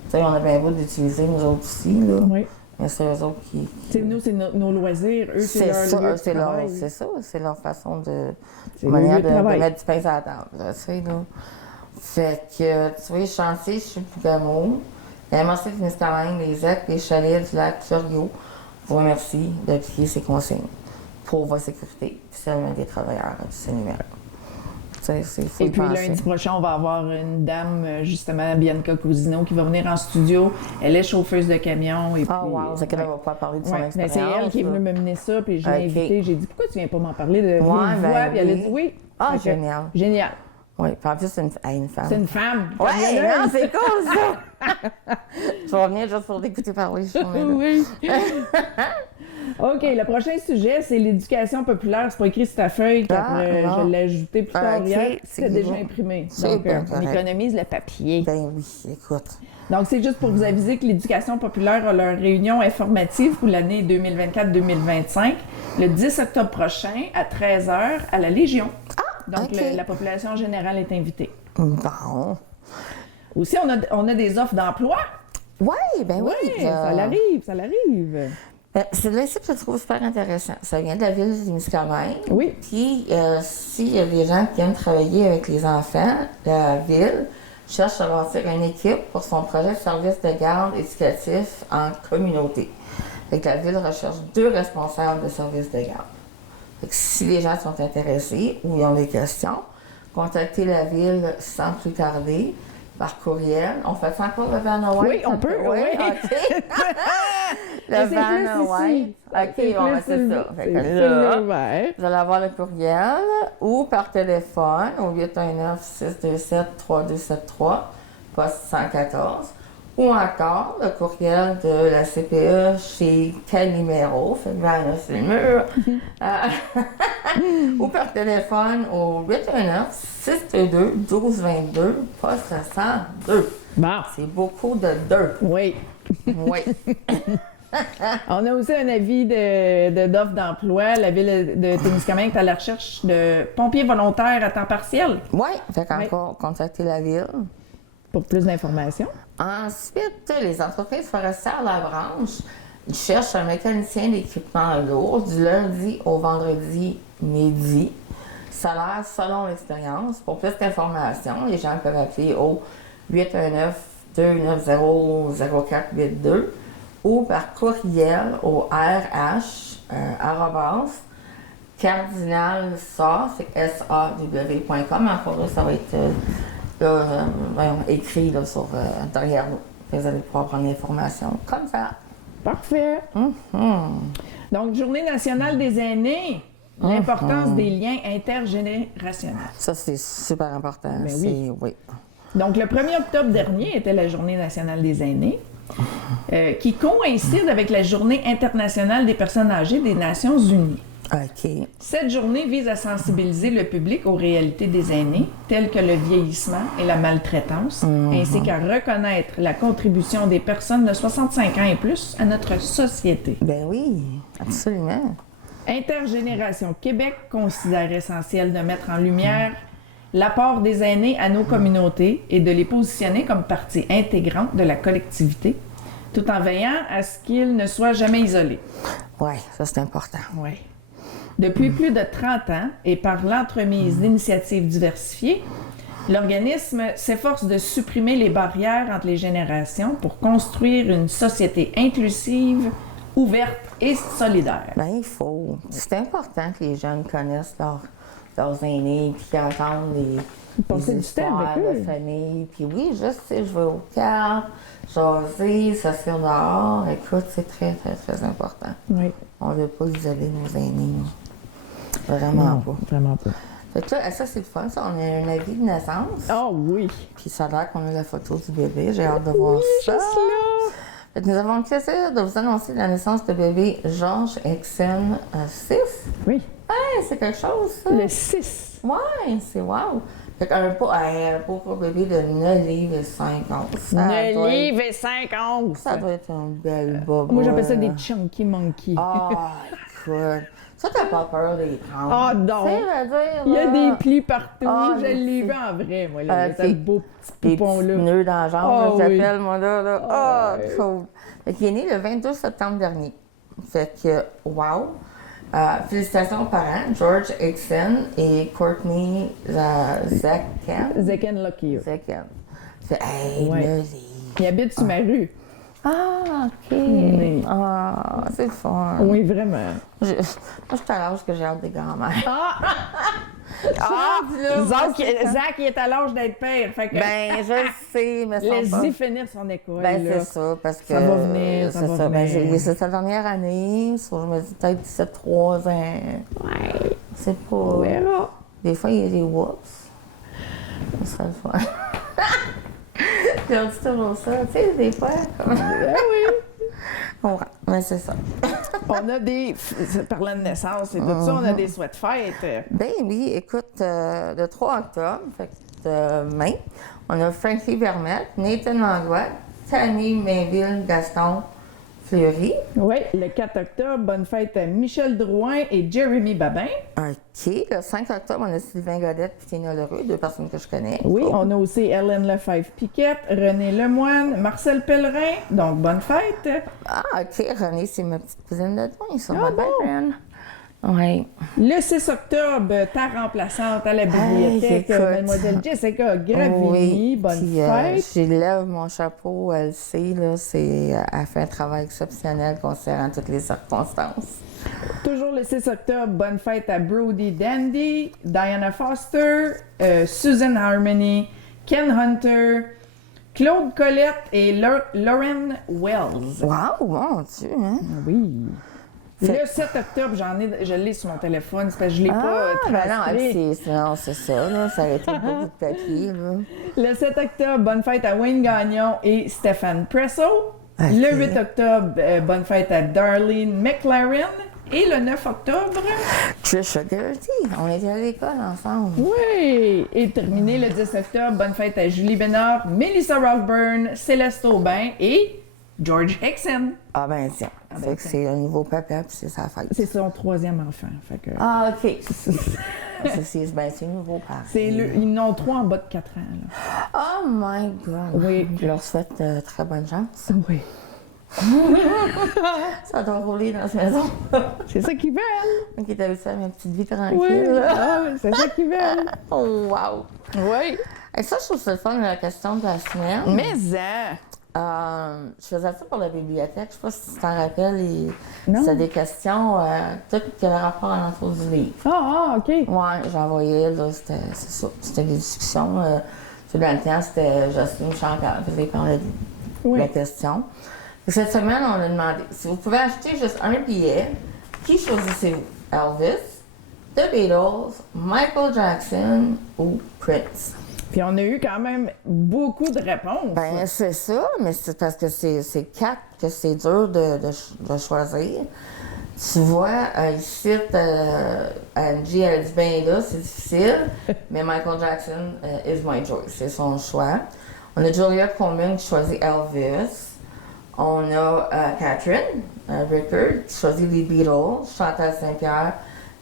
Tu sais, on a bien beau d'utiliser nous autres aussi, là. Oui. Mais c'est eux autres qui. Nous, c'est nos loisirs, eux, c'est leur ça, lieu de c'est travail. c'est ça, c'est leur façon de. C'est leur manière lieu de de travail. mettre du pain sur la table, là, tu sais, là. Fait que, tu vois, chantier, je suis Pougamo, la MRC Témiscamingue, les ZEC, les chalets du lac Fleuriot vous remercie d'appliquer ces consignes pour votre sécurité, puis celle des travailleurs du Sénégal. Il faut Et y puis penser. lundi prochain, on va avoir une dame, justement, Bianca Cousino, qui va venir en studio. Elle est chauffeuse de camion. Et Ah, puis, wow, c'est qu'elle ne va pas parler de son mais expérience. c'est elle qui est venue là. me mener ça, puis je l'ai Ok. invitée. J'ai dit, pourquoi tu viens pas m'en parler de vive voix? ben Puis elle a oui. dit oui. Ah, Fait que, génial. Génial. Oui, puis en plus, c'est une femme. C'est une femme. Ouais, camionneuse. non, c'est cool, ça! Je vais revenir juste pour t'écouter parler. Je suis Oui. OK, le prochain sujet, c'est l'éducation populaire. C'est pas écrit sur ta feuille, car non. je l'ai ajouté plus tard Ok, hier. c'est C'était déjà bon. imprimé. C'est Donc, bien on correct. économise le papier. Ben oui, écoute. Donc, c'est juste pour vous aviser que l'éducation populaire a leur réunion informative pour l'année 2024-2025 le 10 octobre prochain à 13h à la Légion. Donc, ok. la population générale est invitée. Bon. Aussi, on a des offres d'emploi. Oui, ben oui. Oui, ça l'arrive, ça l'arrive. C'est là que je trouve super intéressant. Ça vient de la ville de Témiscamingue. Oui. Puis, s'il y a des gens qui aiment travailler avec les enfants, la ville cherche à bâtir une équipe pour son projet de service de garde éducatif en communauté. Fait que la ville recherche 2 responsables de service de garde. Fait que si les gens sont intéressés ou ils ont des questions, contactez la ville sans plus tarder par courriel. On fait ça encore le Van White? Oui, on peut, oui. OK. Mais c'est Le Van plus White. ici. OK, C'est bon, ben, plus c'est ça. Fait que c'est là, le vert. vous allez avoir le courriel ou par téléphone au 819-627-3273, poste 114, ou encore le courriel de la CPE chez Calimero, fait que là, c'est le mur, ou par téléphone au 819-622-1222, poste 102. Bon, C'est beaucoup de 2. oui. Oui. On a aussi un avis d'offre d'emploi. La ville de Témiscamingue est à la recherche de pompiers volontaires à temps partiel. Oui, fait qu'encore contacter la ville. Pour plus d'informations. Ensuite, les entreprises forestières La Branche, ils cherchent un mécanicien d'équipement lourd du lundi au vendredi midi. Salaire selon l'expérience. Pour plus d'informations, les gens peuvent appeler au 819-290-0482 ou par courriel au RH@cardinalsaw.com. Encore là, ça va être écrit là, sur derrière vous. Vous allez pouvoir prendre l'information comme ça. Parfait. Donc, Journée nationale des aînés, l'importance des liens intergénérationnels. Ça, c'est super important. Ben oui. Oui. Donc, le 1er octobre dernier était la Journée nationale des aînés, qui coïncide avec la Journée internationale des personnes âgées des Nations unies. OK. Cette journée vise à sensibiliser le public aux réalités des aînés, telles que le vieillissement et la maltraitance, ainsi qu'à reconnaître la contribution des personnes de 65 ans et plus à notre société. Ben oui, absolument. Intergénération Québec considère essentiel de mettre en lumière l'apport des aînés à nos communautés et de les positionner comme partie intégrante de la collectivité, tout en veillant à ce qu'ils ne soient jamais isolés. Oui, ça c'est important. Oui. Depuis plus de 30 ans, et par l'entremise d'initiatives diversifiées, l'organisme s'efforce de supprimer les barrières entre les générations pour construire une société inclusive, ouverte et solidaire. Ben il faut. C'est important que les jeunes connaissent leurs aînés, puis qu'ils entendent Passer les du temps histoires avec eux. de famille. Puis oui, je sais, je vais au cartes, jaser, s'asseoir dehors. Écoute, c'est très, très, très important. Oui. On ne veut pas isoler nos aînés. Vraiment Non, pas. vraiment pas. Fait que là, ça, c'est le fun. Ça, on a un avis de naissance. Oh oui! Puis ça a l'air qu'on a la photo du bébé. J'ai hâte de voir ça. Juste là! Fait que nous avons le plaisir de vous annoncer la naissance de bébé Georges Exen 6. Oui, Hey, c'est quelque chose, ça. le 6. Ouais, c'est wow. Fait qu'un pauvre bébé de 9 livres et 5 onces. 9 livres et 5 onces. Ça doit être un bel bobo. Moi, j'appelle ça des chunky monkeys. Ah, écoute. Ça, t'as pas peur des prendre. Ah, non. C'est-à-dire, Il y a là, des plis partout. Ah, je mais l'ai c'est- vu en vrai, moi. Là, c'est c'est le beau petit des petits poupon-là. nœuds dans la jambe, Ah, là, je oui. l'appelle, moi, là. Ah, Ah, cool. Fait qu'il est né le 22 septembre dernier. Fait que, wow. Félicitations aux parents, George Exen et Courtney Zekan. Zeken Lucky. Zekan. Fait, hey, Ouais. le livre. Il habite sur ma rue. Ah, OK. Oui. Ah, c'est le fun. Oui, vraiment. Moi, je suis à l'âge que j'ai hâte des grands-mères. Ah, là, Zach, il est à l'âge d'être père. Fait que Ben, je le sais, mais ça laisse-y finir son école. Ben, là. c'est ça, parce que. Ça va venir, ça c'est va ça. Ben, venir. c'est sa dernière année, so, je me dis peut-être 17-3 ans. Ouais, C'est pas. on verra. Des fois, il y a des whoops. Ça serait le fun. Puis on dit toujours ça, tu sais, des fois. Comme... Ben oui. Ouais, mais c'est ça. On a des. Parlant de naissance et tout ça, on a des souhaits de fête. Ben oui, écoute, le 3 octobre, fait que demain, on a Frankie Vermette, Nathan Langlois, Tammy Mainville, Gaston Fleury. Oui, le 4 octobre, bonne fête à Michel Drouin et Jeremy Babin. OK. Le 5 octobre, on a Sylvain Godette et Tina Leroux, deux personnes que je connais. Oui, Cool. on a aussi Hélène Lefebvre-Piquette, René Lemoine, Marcel Pellerin. Donc, bonne fête. Ah, OK. René, c'est ma petite cousine de toi. Ils sont Ah ma bon? belle Oui. Le 6 octobre, ta remplaçante à la bibliothèque, écoute. Mademoiselle Jessica Gravini. Oui. Bonne Puis, fête. j'élève mon chapeau, elle le sait, là. Elle fait un travail exceptionnel considérant toutes les circonstances. Toujours le 6 octobre, bonne fête à Brody Dandy, Diana Foster, Susan Harmony, Ken Hunter, Claude Collette et Lauren Wells. Wow, mon Dieu, hein? Oui. Fait- Le 7 octobre, je l'ai sur mon téléphone, c'est parce que je ne l'ai pas Ben non, transcrit. non, c'est ça, là. Ça aurait été beaucoup de papier, là. Le 7 octobre, bonne fête à Wayne Gagnon et Stéphane Presso. Ok. Le 8 octobre, bonne fête à Darlene McLaren. Et le 9 octobre, Trisha Gertie, on était à l'école ensemble. oui! Et terminé le 10 octobre, bonne fête à Julie Bénard, Melissa Rockburn, Céleste Aubin et George Hexen. Ah ben tiens, fait que c'est un nouveau papa puis c'est sa fête. C'est son troisième enfant. Fait que Ah ok. C'est nouveau pareil. ils n'ont 3 en bas de 4 ans. Là. Oh my god. Oui. Je leur souhaite très bonne chance. Oui. Ça doit rouler dans cette maison. C'est ça qu'ils veulent. Ok, t'as vu ça, ma petite vie Oui. tranquille. Ah, c'est ça qu'ils veulent. Oh wow. Oui. Et ça, je trouve ça le fun, la question de la semaine. Mais Je faisais ça pour la bibliothèque. Je sais pas si tu t'en rappelles. Non. C'était des questions, toutes qui avaient rapport à l'entour du livre. Ah, OK. Ouais, j'envoyais, là, c'est ça. C'était des discussions Dans le temps, c'était Jocelyne Chantal qui parlait de la question. Et cette semaine, on a demandé si vous pouvez acheter juste un billet, qui choisissez-vous? Elvis, The Beatles, Michael Jackson ou Prince? Puis on a eu quand même beaucoup de réponses. Ben c'est ça, mais c'est parce que c'est 4 que c'est dur de choisir. Tu vois, ici, Angie, elle dit ben là, c'est difficile, mais Michael Jackson is my choice, c'est son choix. On a Julia Coleman qui choisit Elvis. On a Catherine Rickard qui choisit les Beatles. Chantal Saint-Pierre,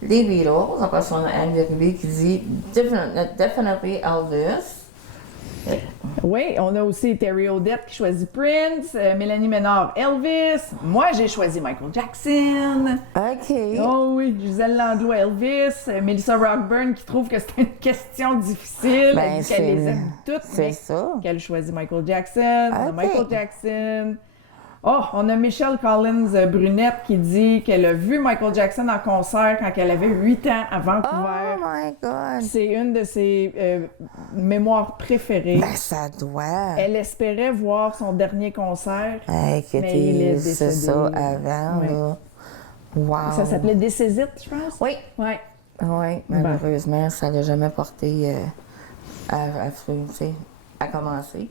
les Beatles. Après ça, on a Anne Verby qui dit definitely Elvis. Oui, on a aussi Terry Odette qui choisit Prince, Mélanie Ménard, Elvis. Moi, j'ai choisi Michael Jackson. OK. Oh oui, Gisèle Landlois, Elvis. Melissa Rockburn qui trouve que c'est une question difficile. Ben, Elle dit qu'elle les aime toutes, c'est mais ça. qu'elle choisit Michael Jackson. On a OK. Michael Jackson. Oh, on a Michelle Collins Brunette qui dit qu'elle a vu Michael Jackson en concert quand elle avait 8 ans à Oh Vancouver. my God. C'est une de ses mémoires préférées. Ben, ça doit. Elle espérait voir son dernier concert. Hey, mais il est c'est décédé. ça avant, Oui. là. Wow. Ça s'appelait Décésite, je pense? Oui. Oui. Oui, malheureusement, ça n'a jamais porté à fruit, tu sais, à commencer.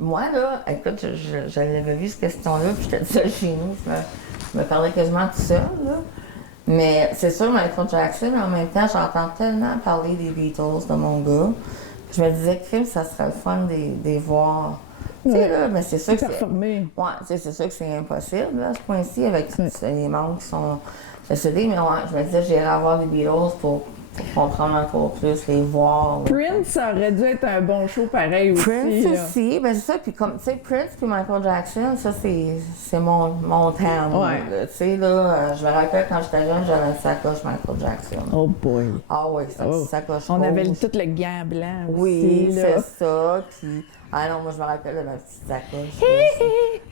Moi, là, écoute, je l'avais vu, cette question-là, puis j'étais seule chez nous, je me parlais quasiment tout seul, là. Mais c'est sûr, Michael Jackson, en même temps, j'entends tellement parler des Beatles de mon gars. Je me disais, crime, ça serait le fun de les voir. Tu sais, là, mais c'est sûr que c'est... Performé. Ouais, c'est sûr que c'est impossible, là, à ce point-ci, avec tous les membres qui sont décédés. Mais ouais, je me disais, j'irais voir les Beatles pour comprendre encore plus, les voir. Prince, ça aurait dû être un bon show pareil aussi. Prince là. aussi, ben c'est ça. Puis comme, tu sais, Prince puis Michael Jackson, ça, c'est mon town. Ouais. là. Tu sais, là, je me rappelle quand j'étais jeune, j'avais une sacoche Michael Jackson. Oh boy. Ah oui, c'est une sacoche On avait rouge. tout le gant blanc aussi. Oui, là. c'est ça. Puis, ah non, moi, je me rappelle de ma petite sacoche.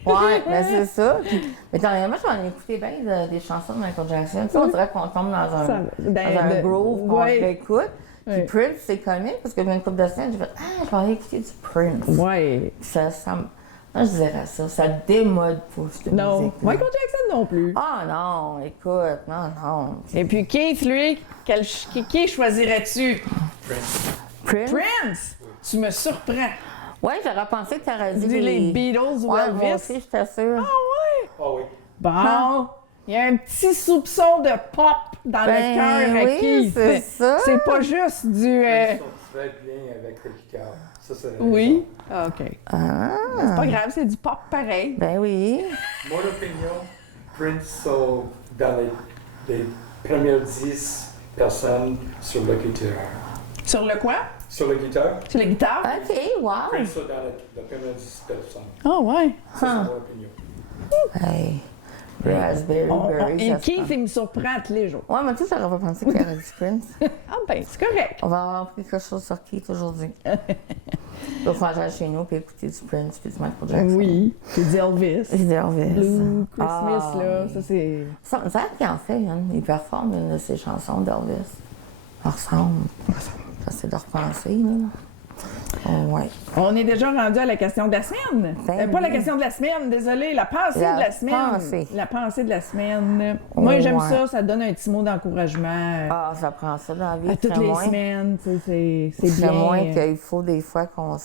Ouais, mais c'est ça. Puis, mais dernièrement, j'en ai écouté bien des chansons de Michael Jackson. Tu sais, on dirait qu'on tombe dans un groove qu'on réécoute. Puis Prince, c'est comique parce que une couple de semaines, j'ai fait ah, je vais aller écouter du Prince. Ouais. Puis moi, je dirais ça démode pas cette Non, musique. Michael Jackson non plus. Ah non, écoute, non. Et puis Keith, lui, qui choisirais-tu? Prince? Prince! Tu me surprends. Ouais, j'aurais pensé que t'aurais dit Les Beatles ou ouais, Elvis. moi aussi, j'étais sûre. Ah ouais? Ah oui. Bon, il y a un petit soupçon de pop dans le cœur à oui, Keith. c'est ça. C'est pas juste du... Ils sont très bien avec le guitare. Ça, c'est la Oui? Ah, OK. Ah, C'est pas grave, c'est du pop pareil. ben oui. Mon opinion, Prince sont dans les premières 10 personnes sur le guitare. Sur le quoi? Sur le guitare, Sur la guitare? OK, wow. Prince sont dans les premières 10 personnes. Ah ouais. Ça, c'est mon opinion. Hey, Raspberry Berry, Et ça se Keith, prend. il me surprend tous les jours. Ouais, mais tu sais, j'aurais pas pensé qu'il y aurait du Prince. Ah ben, c'est correct. On va avoir pris quelque chose sur Keith aujourd'hui. Donc, on va rentrer chez nous et écouter du Prince puis du Michael Jackson. Oui, c'est du Elvis. C'est du Elvis. Blue Christmas, Ah, là, oui. ça c'est... Zach qui en fait, hein, il performe une de ses chansons d'Elvis. Ça ressemble. J'essaie de repenser, là. Oh, ouais. On est déjà rendu à la question de la semaine. Ben pas la oui. question de la semaine, désolé, la pensée La de la semaine. pensée. La pensée de la semaine. Moi, j'aime Ouais. ça donne un petit mot d'encouragement Ah, ça prend ça dans la vie. à toutes très les moins. semaines. Tu sais, c'est C'est bien. moins qu'il faut des fois qu'on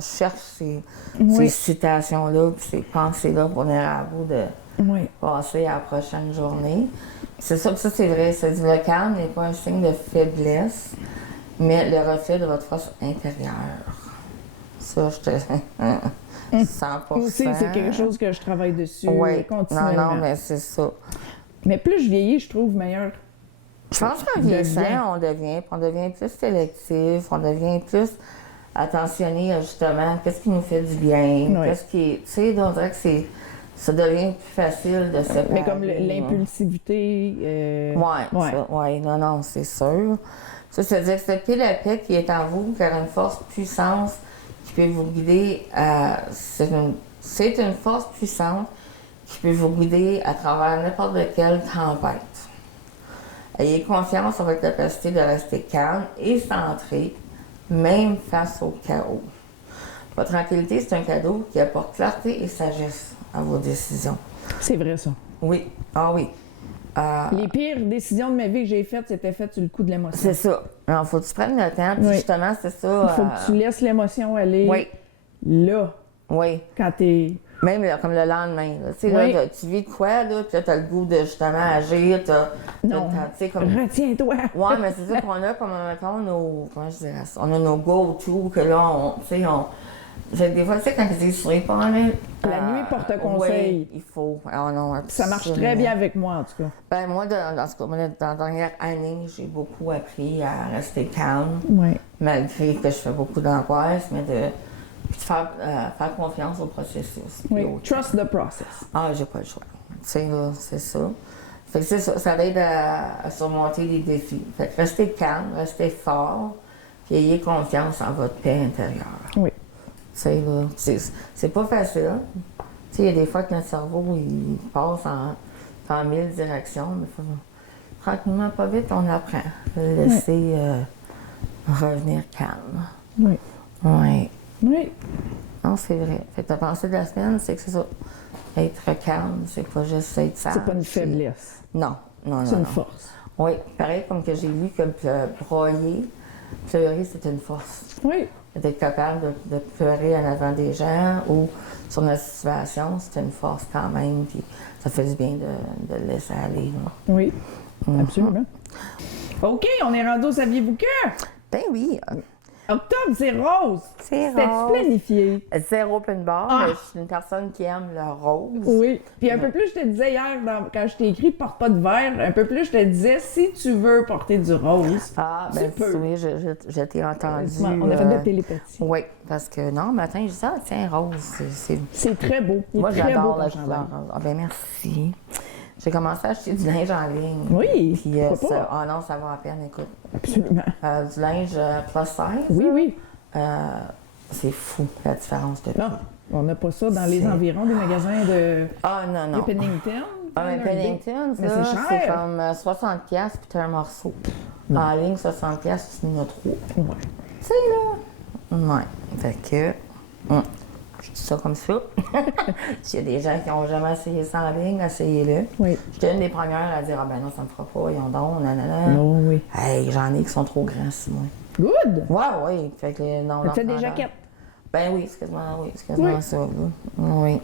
cherche ces Oui. citations-là puis ces pensées-là pour venir à bout de Oui. passer à la prochaine journée. C'est ça, ça c'est vrai. C'est dit, le calme n'est pas un signe de faiblesse, mais le reflet de votre force intérieure. Ça, je te... 100%. Aussi, c'est quelque chose que je travaille dessus Oui, continuellement. non, mais c'est ça. Mais plus je vieillis, je trouve meilleur. Je pense qu'en Devient. vieillissant, on devient plus sélectif, on devient plus attentionné à justement qu'est-ce qui nous fait du bien, Oui. qu'est-ce qui... Tu sais, on dirait que ça devient plus facile de séparer. Mais comme l'impulsivité. Ouais, non, c'est sûr. Ça, c'est-à-dire que cette pile à paix qui est en vous, qui a une force puissance qui peut vous guider à... C'est une force puissante qui peut vous guider à travers n'importe quelle tempête. Ayez confiance en votre capacité de rester calme et centré même face au chaos. Votre tranquillité, c'est un cadeau qui apporte clarté et sagesse à vos décisions. C'est vrai, ça. Oui, ah oui. Les pires décisions de ma vie que j'ai faites, c'était faites sur le coup de l'émotion. C'est ça. Alors, il faut que tu prennes le temps, puis Oui. justement, c'est ça. Il faut que tu laisses l'émotion aller Oui, là, oui. quand t'es... Même là, comme le lendemain. Là. Tu sais, Oui. là, tu vis de quoi, là, puis là, t'as le goût de justement agir, Non. tu sais, comme... Retiens-toi! Ouais, mais c'est ça qu'on a, comme, mettons, nos... Comment je dirais ça? On a nos go-to, que là, tu sais, des fois, tu sais, quand ils disent soyez pas en ligne, La nuit porte conseil. Oui, il faut. Oh non, Ça marche très absolument. bien avec moi, en tout cas. Ben, moi, dans la dernière année, j'ai beaucoup appris à rester calme, Oui. malgré que je fais beaucoup d'angoisse, mais de faire confiance au processus. Oui. Puis au- Trust the process. Ah, j'ai pas le choix. Tu sais, là, c'est ça. Fait que c'est ça, ça aide à surmonter les défis. Fait que restez calme, restez fort, puis ayez confiance en votre paix intérieure. Oui. Tu sais, là, c'est pas facile. Tu sais, il y a des fois que notre cerveau, il passe en mille directions, mais tranquillement, pas vite, on apprend. Laisser revenir calme. Oui. Oui. Oui. Non, c'est vrai. Fait que ta pensée de la semaine, c'est que c'est ça. Être calme, c'est pas juste être sage. C'est pas une faiblesse. Non, non, non. C'est une non. force. Oui, pareil comme que j'ai lu que broyer, pleurer, c'est une force. Oui. D'être capable de pleurer en avant des gens ou sur notre situation, c'est une force quand même. Puis ça fait du bien de le laisser aller. Là. Oui. Mhm. Absolument. OK, on est rendu au saviez-vous que? Ben oui, Octobre, c'est rose. c'est C'était-tu rose. planifié? Zéro open bar, Ah! mais je suis une personne qui aime le rose. Oui. Puis un peu plus, je te disais hier, quand je t'ai écrit « porte pas de verre », un peu plus, je te disais « si tu veux porter du rose Ah, ben tu peux. oui, je t'ai entendu. On a fait de la télépathie. Oui, parce que non, matin, je disais, ah, tiens, rose, c'est C'est très beau. Il est Moi, très beau, j'adore ton la chandail. couleur rose. Ah, ben merci. J'ai commencé à acheter du linge en ligne. Oui, Puis, pourquoi pas? ah non, ça va à peine, écoute. Absolument. Du linge plus size. Oui, oui. C'est fou, la différence de prix. Non, on n'a pas ça dans les C'est- environs des magasins de Ah, non, non. Pennington. Ah, mais Pennington, Mais ça, c'est c'est cher. comme 60$ puis t'as un morceau. En ligne, 60$, tu en as 3. Ouais. Tu sais, là. Ouais. Fait que, je dis ça comme ça. S'il y a des gens qui n'ont jamais essayé ça en ligne, essayez-le. Oui. J'étais une des premières à dire, ah ben non, ça me fera pas, ils ont donc, nanana. Oh, oui. Hey, j'en ai qui sont trop grands, Simon. Good! Ouais, oui. Fait que, non, Tu as des non, jaquettes? Ben oui, c'est quasiment Oui. ça, là. Oui.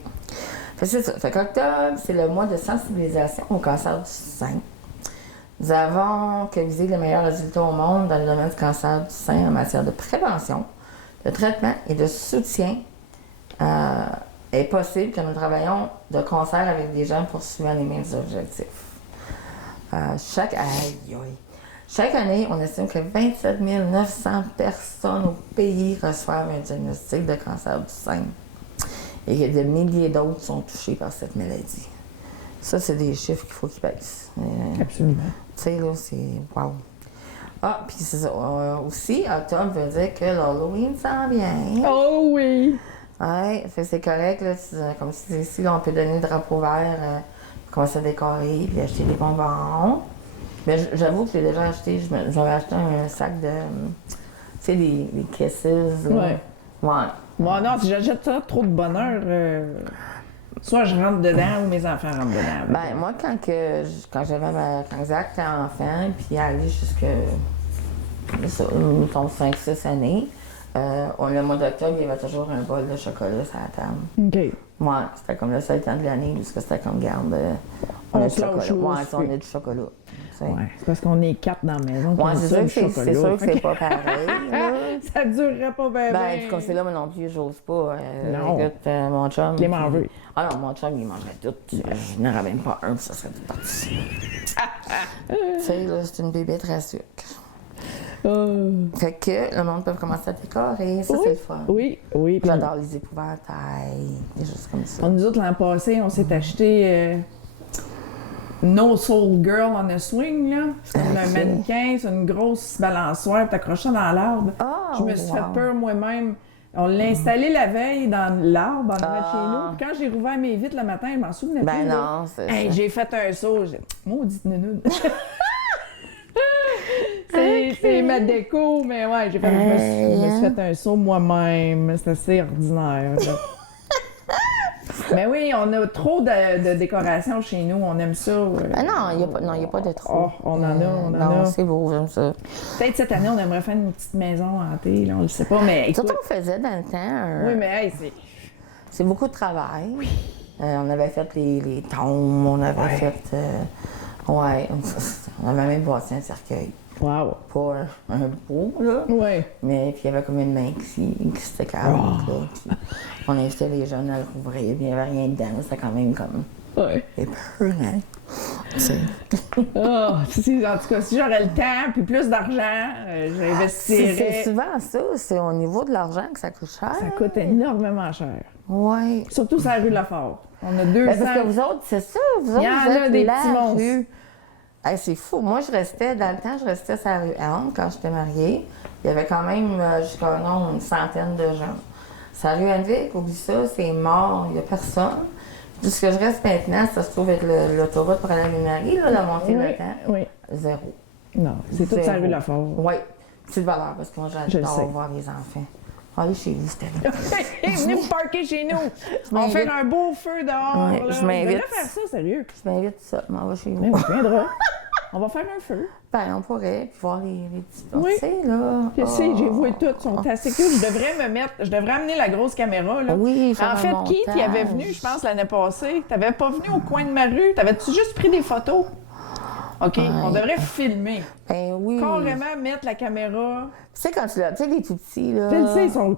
Fait que c'est ça. Fait qu'octobre, c'est le mois de sensibilisation au cancer du sein. Nous avons que viser les meilleurs résultats au monde dans le domaine du cancer du sein en matière de prévention, de traitement et de soutien. Est possible que nous travaillons de concert avec des gens poursuivant les mêmes objectifs. Chaque année, on estime que 27 900 personnes au pays reçoivent un diagnostic de cancer du sein et que des milliers d'autres sont touchés par cette maladie. Ça, c'est des chiffres qu'il faut qu'ils baissent. Absolument. Tu sais, là, c'est... Wow! Ah, puis c'est ça. Aussi, octobre veut dire que l'Halloween s'en vient. Oh oui! Ouais, fait que c'est correct, là, comme tu dis ici, là, on peut donner le drapeau vert, commencer à décorer, puis acheter des bonbons. Mais j'avoue que j'ai déjà acheté, j'avais acheté un sac de, tu sais, des kisses. Ouais. Ouais. Moi, non, si j'achète ça, trop de bonheur, soit je rentre dedans ou mes enfants rentrent dedans. Ben, moi, quand Zach était enfant, puis aller jusque, mettons, 5-6 années, le mois d'octobre, il y avait toujours un bol de chocolat sur la table. OK. Ouais, c'était comme le seul temps de l'année, parce que c'était comme, garde, on a On du se lâche chocolat. Ouais, l'eau, ça, on a du chocolat. Tu sais. Ouais, c'est parce qu'on est 4 dans la maison. Ouais, c'est sûr que c'est sûr que c'est OK. pas pareil. Là. Ça durerait pas bien. Ben, puis comme c'est là, moi non plus, j'ose pas. Non. Écoute, mon chum. Les manger. Ah non, mon chum, il mangerait tout. Je n'aurais même pas un, puis ça serait tout parti. Tu sais, là, c'est une bébé très sucre. Fait que le monde peut commencer à décorer, ça, c'est le fun. Oui, oui. puis J'adore les épouvantails, des choses comme ça. nous autres, l'an passé, on s'est acheté No Soul Girl on a Swing, là. C'est comme un Ok. mannequin, c'est une grosse balançoire, t'accroches ça dans l'arbre. Ah, Je me suis wow. fait peur moi-même. On l'a installé la veille dans l'arbre, en avant de chez nous. Puis quand j'ai rouvert mes vitres le matin, je m'en souvenais Ben plus. là. non, c'est Hey, ça. j'ai fait un saut. Maudite nounoune. C'est ma déco, mais ouais, je me suis fait un saut moi-même. C'est assez ordinaire. Là. Mais oui, on a trop de décorations chez nous. On aime ça. Non, il n'y a pas de trop. Oh, on en a. Non, c'est beau, j'aime ça. Peut-être cette année, on aimerait faire une petite maison hantée. Là, on le sait pas, mais écoute... Surtout, on faisait dans le temps. Oui, mais hey, c'est... C'est beaucoup de travail. Oui. On avait fait les tombes, on avait fait... on avait même bâti un cercueil. Wow! Pas un beau, là. Oui. Mais puis il y avait comme une main qui s'était calme, là. On invitait les jeunes à le rouvrir, puis il n'y avait rien dedans. C'était quand même comme... Oui. épeurant. En tout cas, si j'aurais le temps puis plus d'argent, j'investirais. C'est souvent ça, c'est au niveau de l'argent que ça coûte cher. Ça coûte énormément cher. Oui. Surtout sur la rue Lafort. On a 200... parce que vous autres, c'est ça, vous autres, Il y en vous êtes a des la petits monstres. rue. Hey, c'est fou. Moi, dans le temps, je restais sur la rue Elm quand j'étais mariée. Il y avait quand même, jusqu'à une centaine de gens. Sur la rue Annevic, oublie ça, c'est mort, il n'y a personne. Tout ce que je reste maintenant, ça se trouve être l'autoroute pour aller à Ville-Marie, la montée de temps. Oui. Zéro. Non, c'est tout sur la rue Lafort. Oui. C'est de valeur, parce que moi, Je le j'adore sais. voir les enfants. Allez chez vous, c'était Hey, venez vous parquer chez nous! On va faire un beau feu dehors. Ouais, là. je m'invite. On devrait faire ça, sérieux. Je m'invite ça, m'en va chez Mais vous. on viendra. On va faire un feu. Ben, on pourrait, puis voir les petits Oui. passés, là. Je sais, j'ai vu toutes, sont assez cool. Je devrais amener la grosse caméra, là. Oui, faire En un fait, Keith, il avait montage. venu, je pense, l'année passée. T'avais pas venu au coin de ma rue? T'avais-tu juste pris des photos? OK, on devrait filmer. Ben oui. Carrément mettre la caméra. Tu sais, quand tu sais, les tout petits, là. Je le sais, ils sont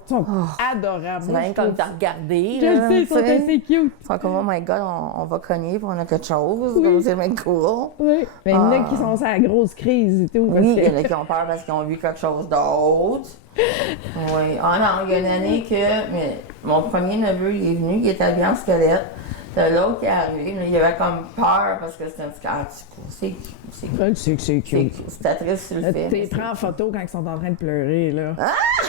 adorables. C'est Moi, même je comme trouve- t'as regardé, Je là. le sais, ils sont tu sais. assez cute. Ils sont comme, oh my god, on va cogner, puis on a quelque chose. Oui. Comme c'est même cool. Oui. Mais il y en a qui sont sur la grosse crise et tout. parce Oui, il y que- en a qui ont peur parce qu'ils ont vu quelque chose d'autre. Oui. Ah non, il y a une année que mon premier neveu, il est venu, il était habillé en squelette. T'as l'autre qui est arrivé, mais il avait comme peur parce que c'était un petit c'est cute. Je sais que c'est cute. C'était triste sur le fait. T'es prends en photo quand ils sont en train de pleurer, là.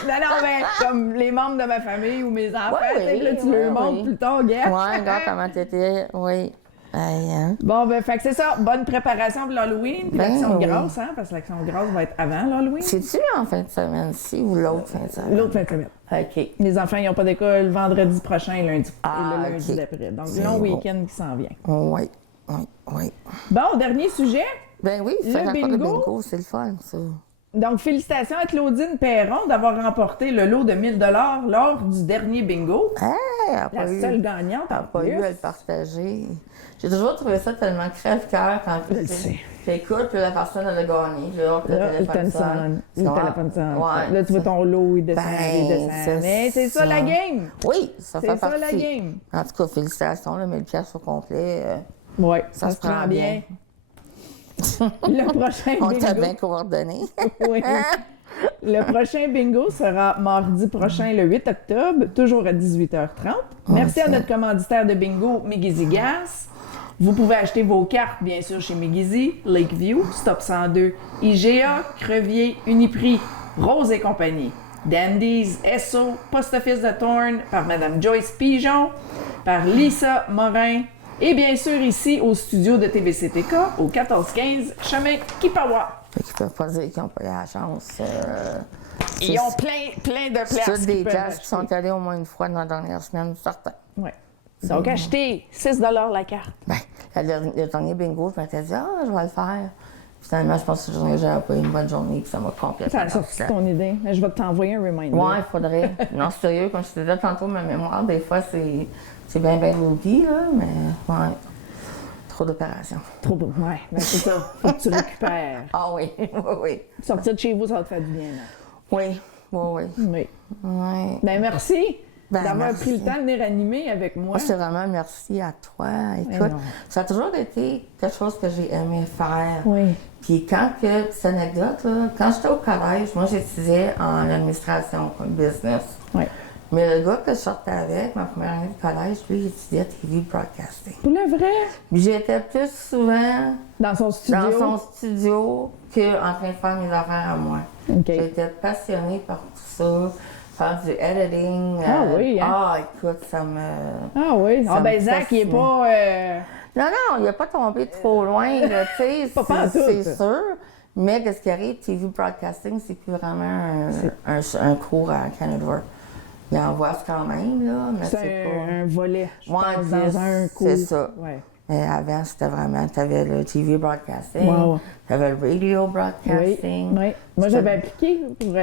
Non, mais comme les membres de ma famille ou mes enfants, Ouais, tu sais, là, tu oui, leur montres oui. plus tard, gars. Ouais, regarde comment t'étais. Oui. Hey, hein. Bon, ben, fait que c'est ça. Bonne préparation pour l'Halloween. Puis Ben l'action de oui. grâce, hein, parce que l'action de grâce va être avant l'Halloween. C'est-tu en fin de semaine-ci ou l'autre fin de semaine? L'autre fin de semaine. OK. Les enfants, ils n'ont pas d'école vendredi prochain et lundi. Ah, et le lundi ok. d'après. Donc, C'est long bon. week-end qui s'en vient. Oui, oui, oui. Bon, dernier sujet. Ben oui, Le faire encore le bingo. bingo, c'est le fun, ça. Donc, félicitations à Claudine Perron d'avoir remporté le lot de 1000 $ lors du dernier bingo. Hey, elle n'a La pas eu, seule gagnante, elle a en pas plus. eu à le partager. J'ai toujours trouvé ça tellement crève-cœur quand Je le sais. t'écoutes, puis la personne, elle a gagné. Puis là, Là, le téléphone sonne. Le téléphone sonne. Ouais. Là, tu vois ton lot, il descend, Ben, il descend. c'est Mais c'est ça ça. la game. Oui, ça fait C'est ça partie. la game. En tout cas, félicitations, là, 1000 pièces au complet. Oui, Ça ça se se prend prend bien. Le prochain On t'a bingo. bien coordonné. Oui. Le prochain bingo sera mardi prochain, le 8 octobre, toujours à 18h30. Merci à notre commanditaire de bingo, Migizi Gas. Vous pouvez acheter vos cartes, bien sûr, chez Migizi, Lakeview, Stop 102, IGA, Crevier, Uniprix, Rose et compagnie. Dandies, Esso, Post Office de Thorne, par Mme Joyce Pigeon, par Lisa Morin, et bien sûr ici au studio de TVCTK, au 1415 chemin Kipawa. Fait qu'ils peuvent pas dire qu'ils n'ont pas eu la chance. Ils ont plein de places. C'est toutes des qu'ils peuvent places qui acheter. sont allées au moins une fois dans la dernière semaine, certains. Ouais. Donc, achetez 6 $ la carte. Ben, le dernier bingo, je m'étais dit, je vais le faire. Finalement, je pense que j'avais pas eu une bonne journée, puis ça m'a complètement Ça a sorti abstrait. ton idée. Mais je vais t'envoyer un reminder. Ouais, il faudrait. Non, sérieux, comme je te disais tantôt, ma mémoire, des fois, c'est bien rookie, là, mais ouais. Trop d'opérations. Trop beau. Ouais, ben c'est ça. Faut que tu récupères. Ah oui, oui, oui. Sortir de chez vous, ça va te faire du bien. Là. Oui, oui, oui. Oui. Ouais. Ben merci Ben, d'avoir merci. pris le temps de venir animer avec moi. Moi, c'est vraiment merci à toi. Écoute, non. ça a toujours été quelque chose que j'ai aimé faire. Oui. Puis quand que, petite anecdote, là, quand j'étais au collège, moi j'étudiais en administration, comme business. Oui. Mais le gars que je sortais avec, ma première année de collège, lui, il étudiait TV broadcasting. Pour le vrai, Puis j'étais plus souvent dans son studio. dans son studio qu'en train de faire mes affaires à moi. OK. J'étais passionnée par tout ça, faire du editing. Ah oui, hein? Ah, écoute, ça me... Ah oui. Ça Ah me ben Zach, il est fascine. pas... Non, il n'a pas tombé trop loin, là, tu sais, Pas pantoute. c'est sûr. Mais qu'est-ce qui arrive, TV Broadcasting, c'est plus vraiment un cours à Canada. Il envoie quand même, là, mais C'est pas... un volet, je Ouais, pense, dans un cours. c'est ça. Ouais. Mais avant, c'était vraiment, tu avais le TV Broadcasting, Wow. tu avais le Radio Oui, Broadcasting. oui. Moi, j'avais appliqué pour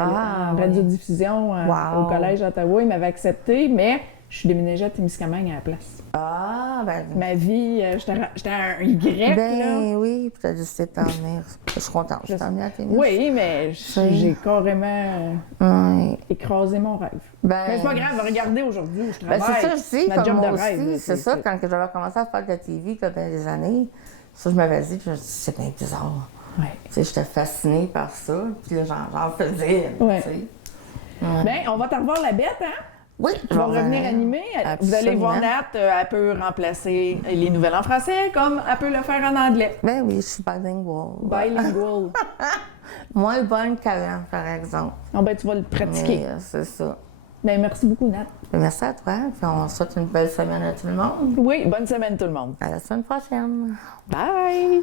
en radiodiffusion au Collège d'Ottawa. Ils m'avaient accepté, mais je suis déménagée à Témiscamingue à la place. Ah, ben... Ma vie, j'étais un Y, là. Ben oui, puis tu as décidé de t'en venir. Je suis contente, je t'en venir à tes Oui, mais j'ai carrément écrasé mon rêve. Ben, Mais c'est pas grave, regardez aujourd'hui où je ben travaille. c'est ça, je dis, ma comme job moi de rêve. aussi, là, c'est ça, quand j'avais commencé à faire de la TV, comme dans les années, ça, je m'avais dit, puis je me suis dit, c'est bien bizarre. Ouais. Tu sais, j'étais fascinée par ça, puis là, j'en faisais, Ouais. tu sais. Bien, on va te revoir la bête, hein? Oui, Tu vas revenir animer. Vous allez voir Absolument. Nat, elle peut remplacer les nouvelles en français comme elle peut le faire en anglais. Ben oui, je suis bilingual. Bilingual. Moins bonne qu'avant, par exemple. Ah ben, tu vas le pratiquer. Mais c'est ça. Ben, merci beaucoup, Nat. Ben, merci à toi, puis on souhaite une belle semaine à tout le monde. Oui, bonne semaine tout le monde. À la semaine prochaine. Bye!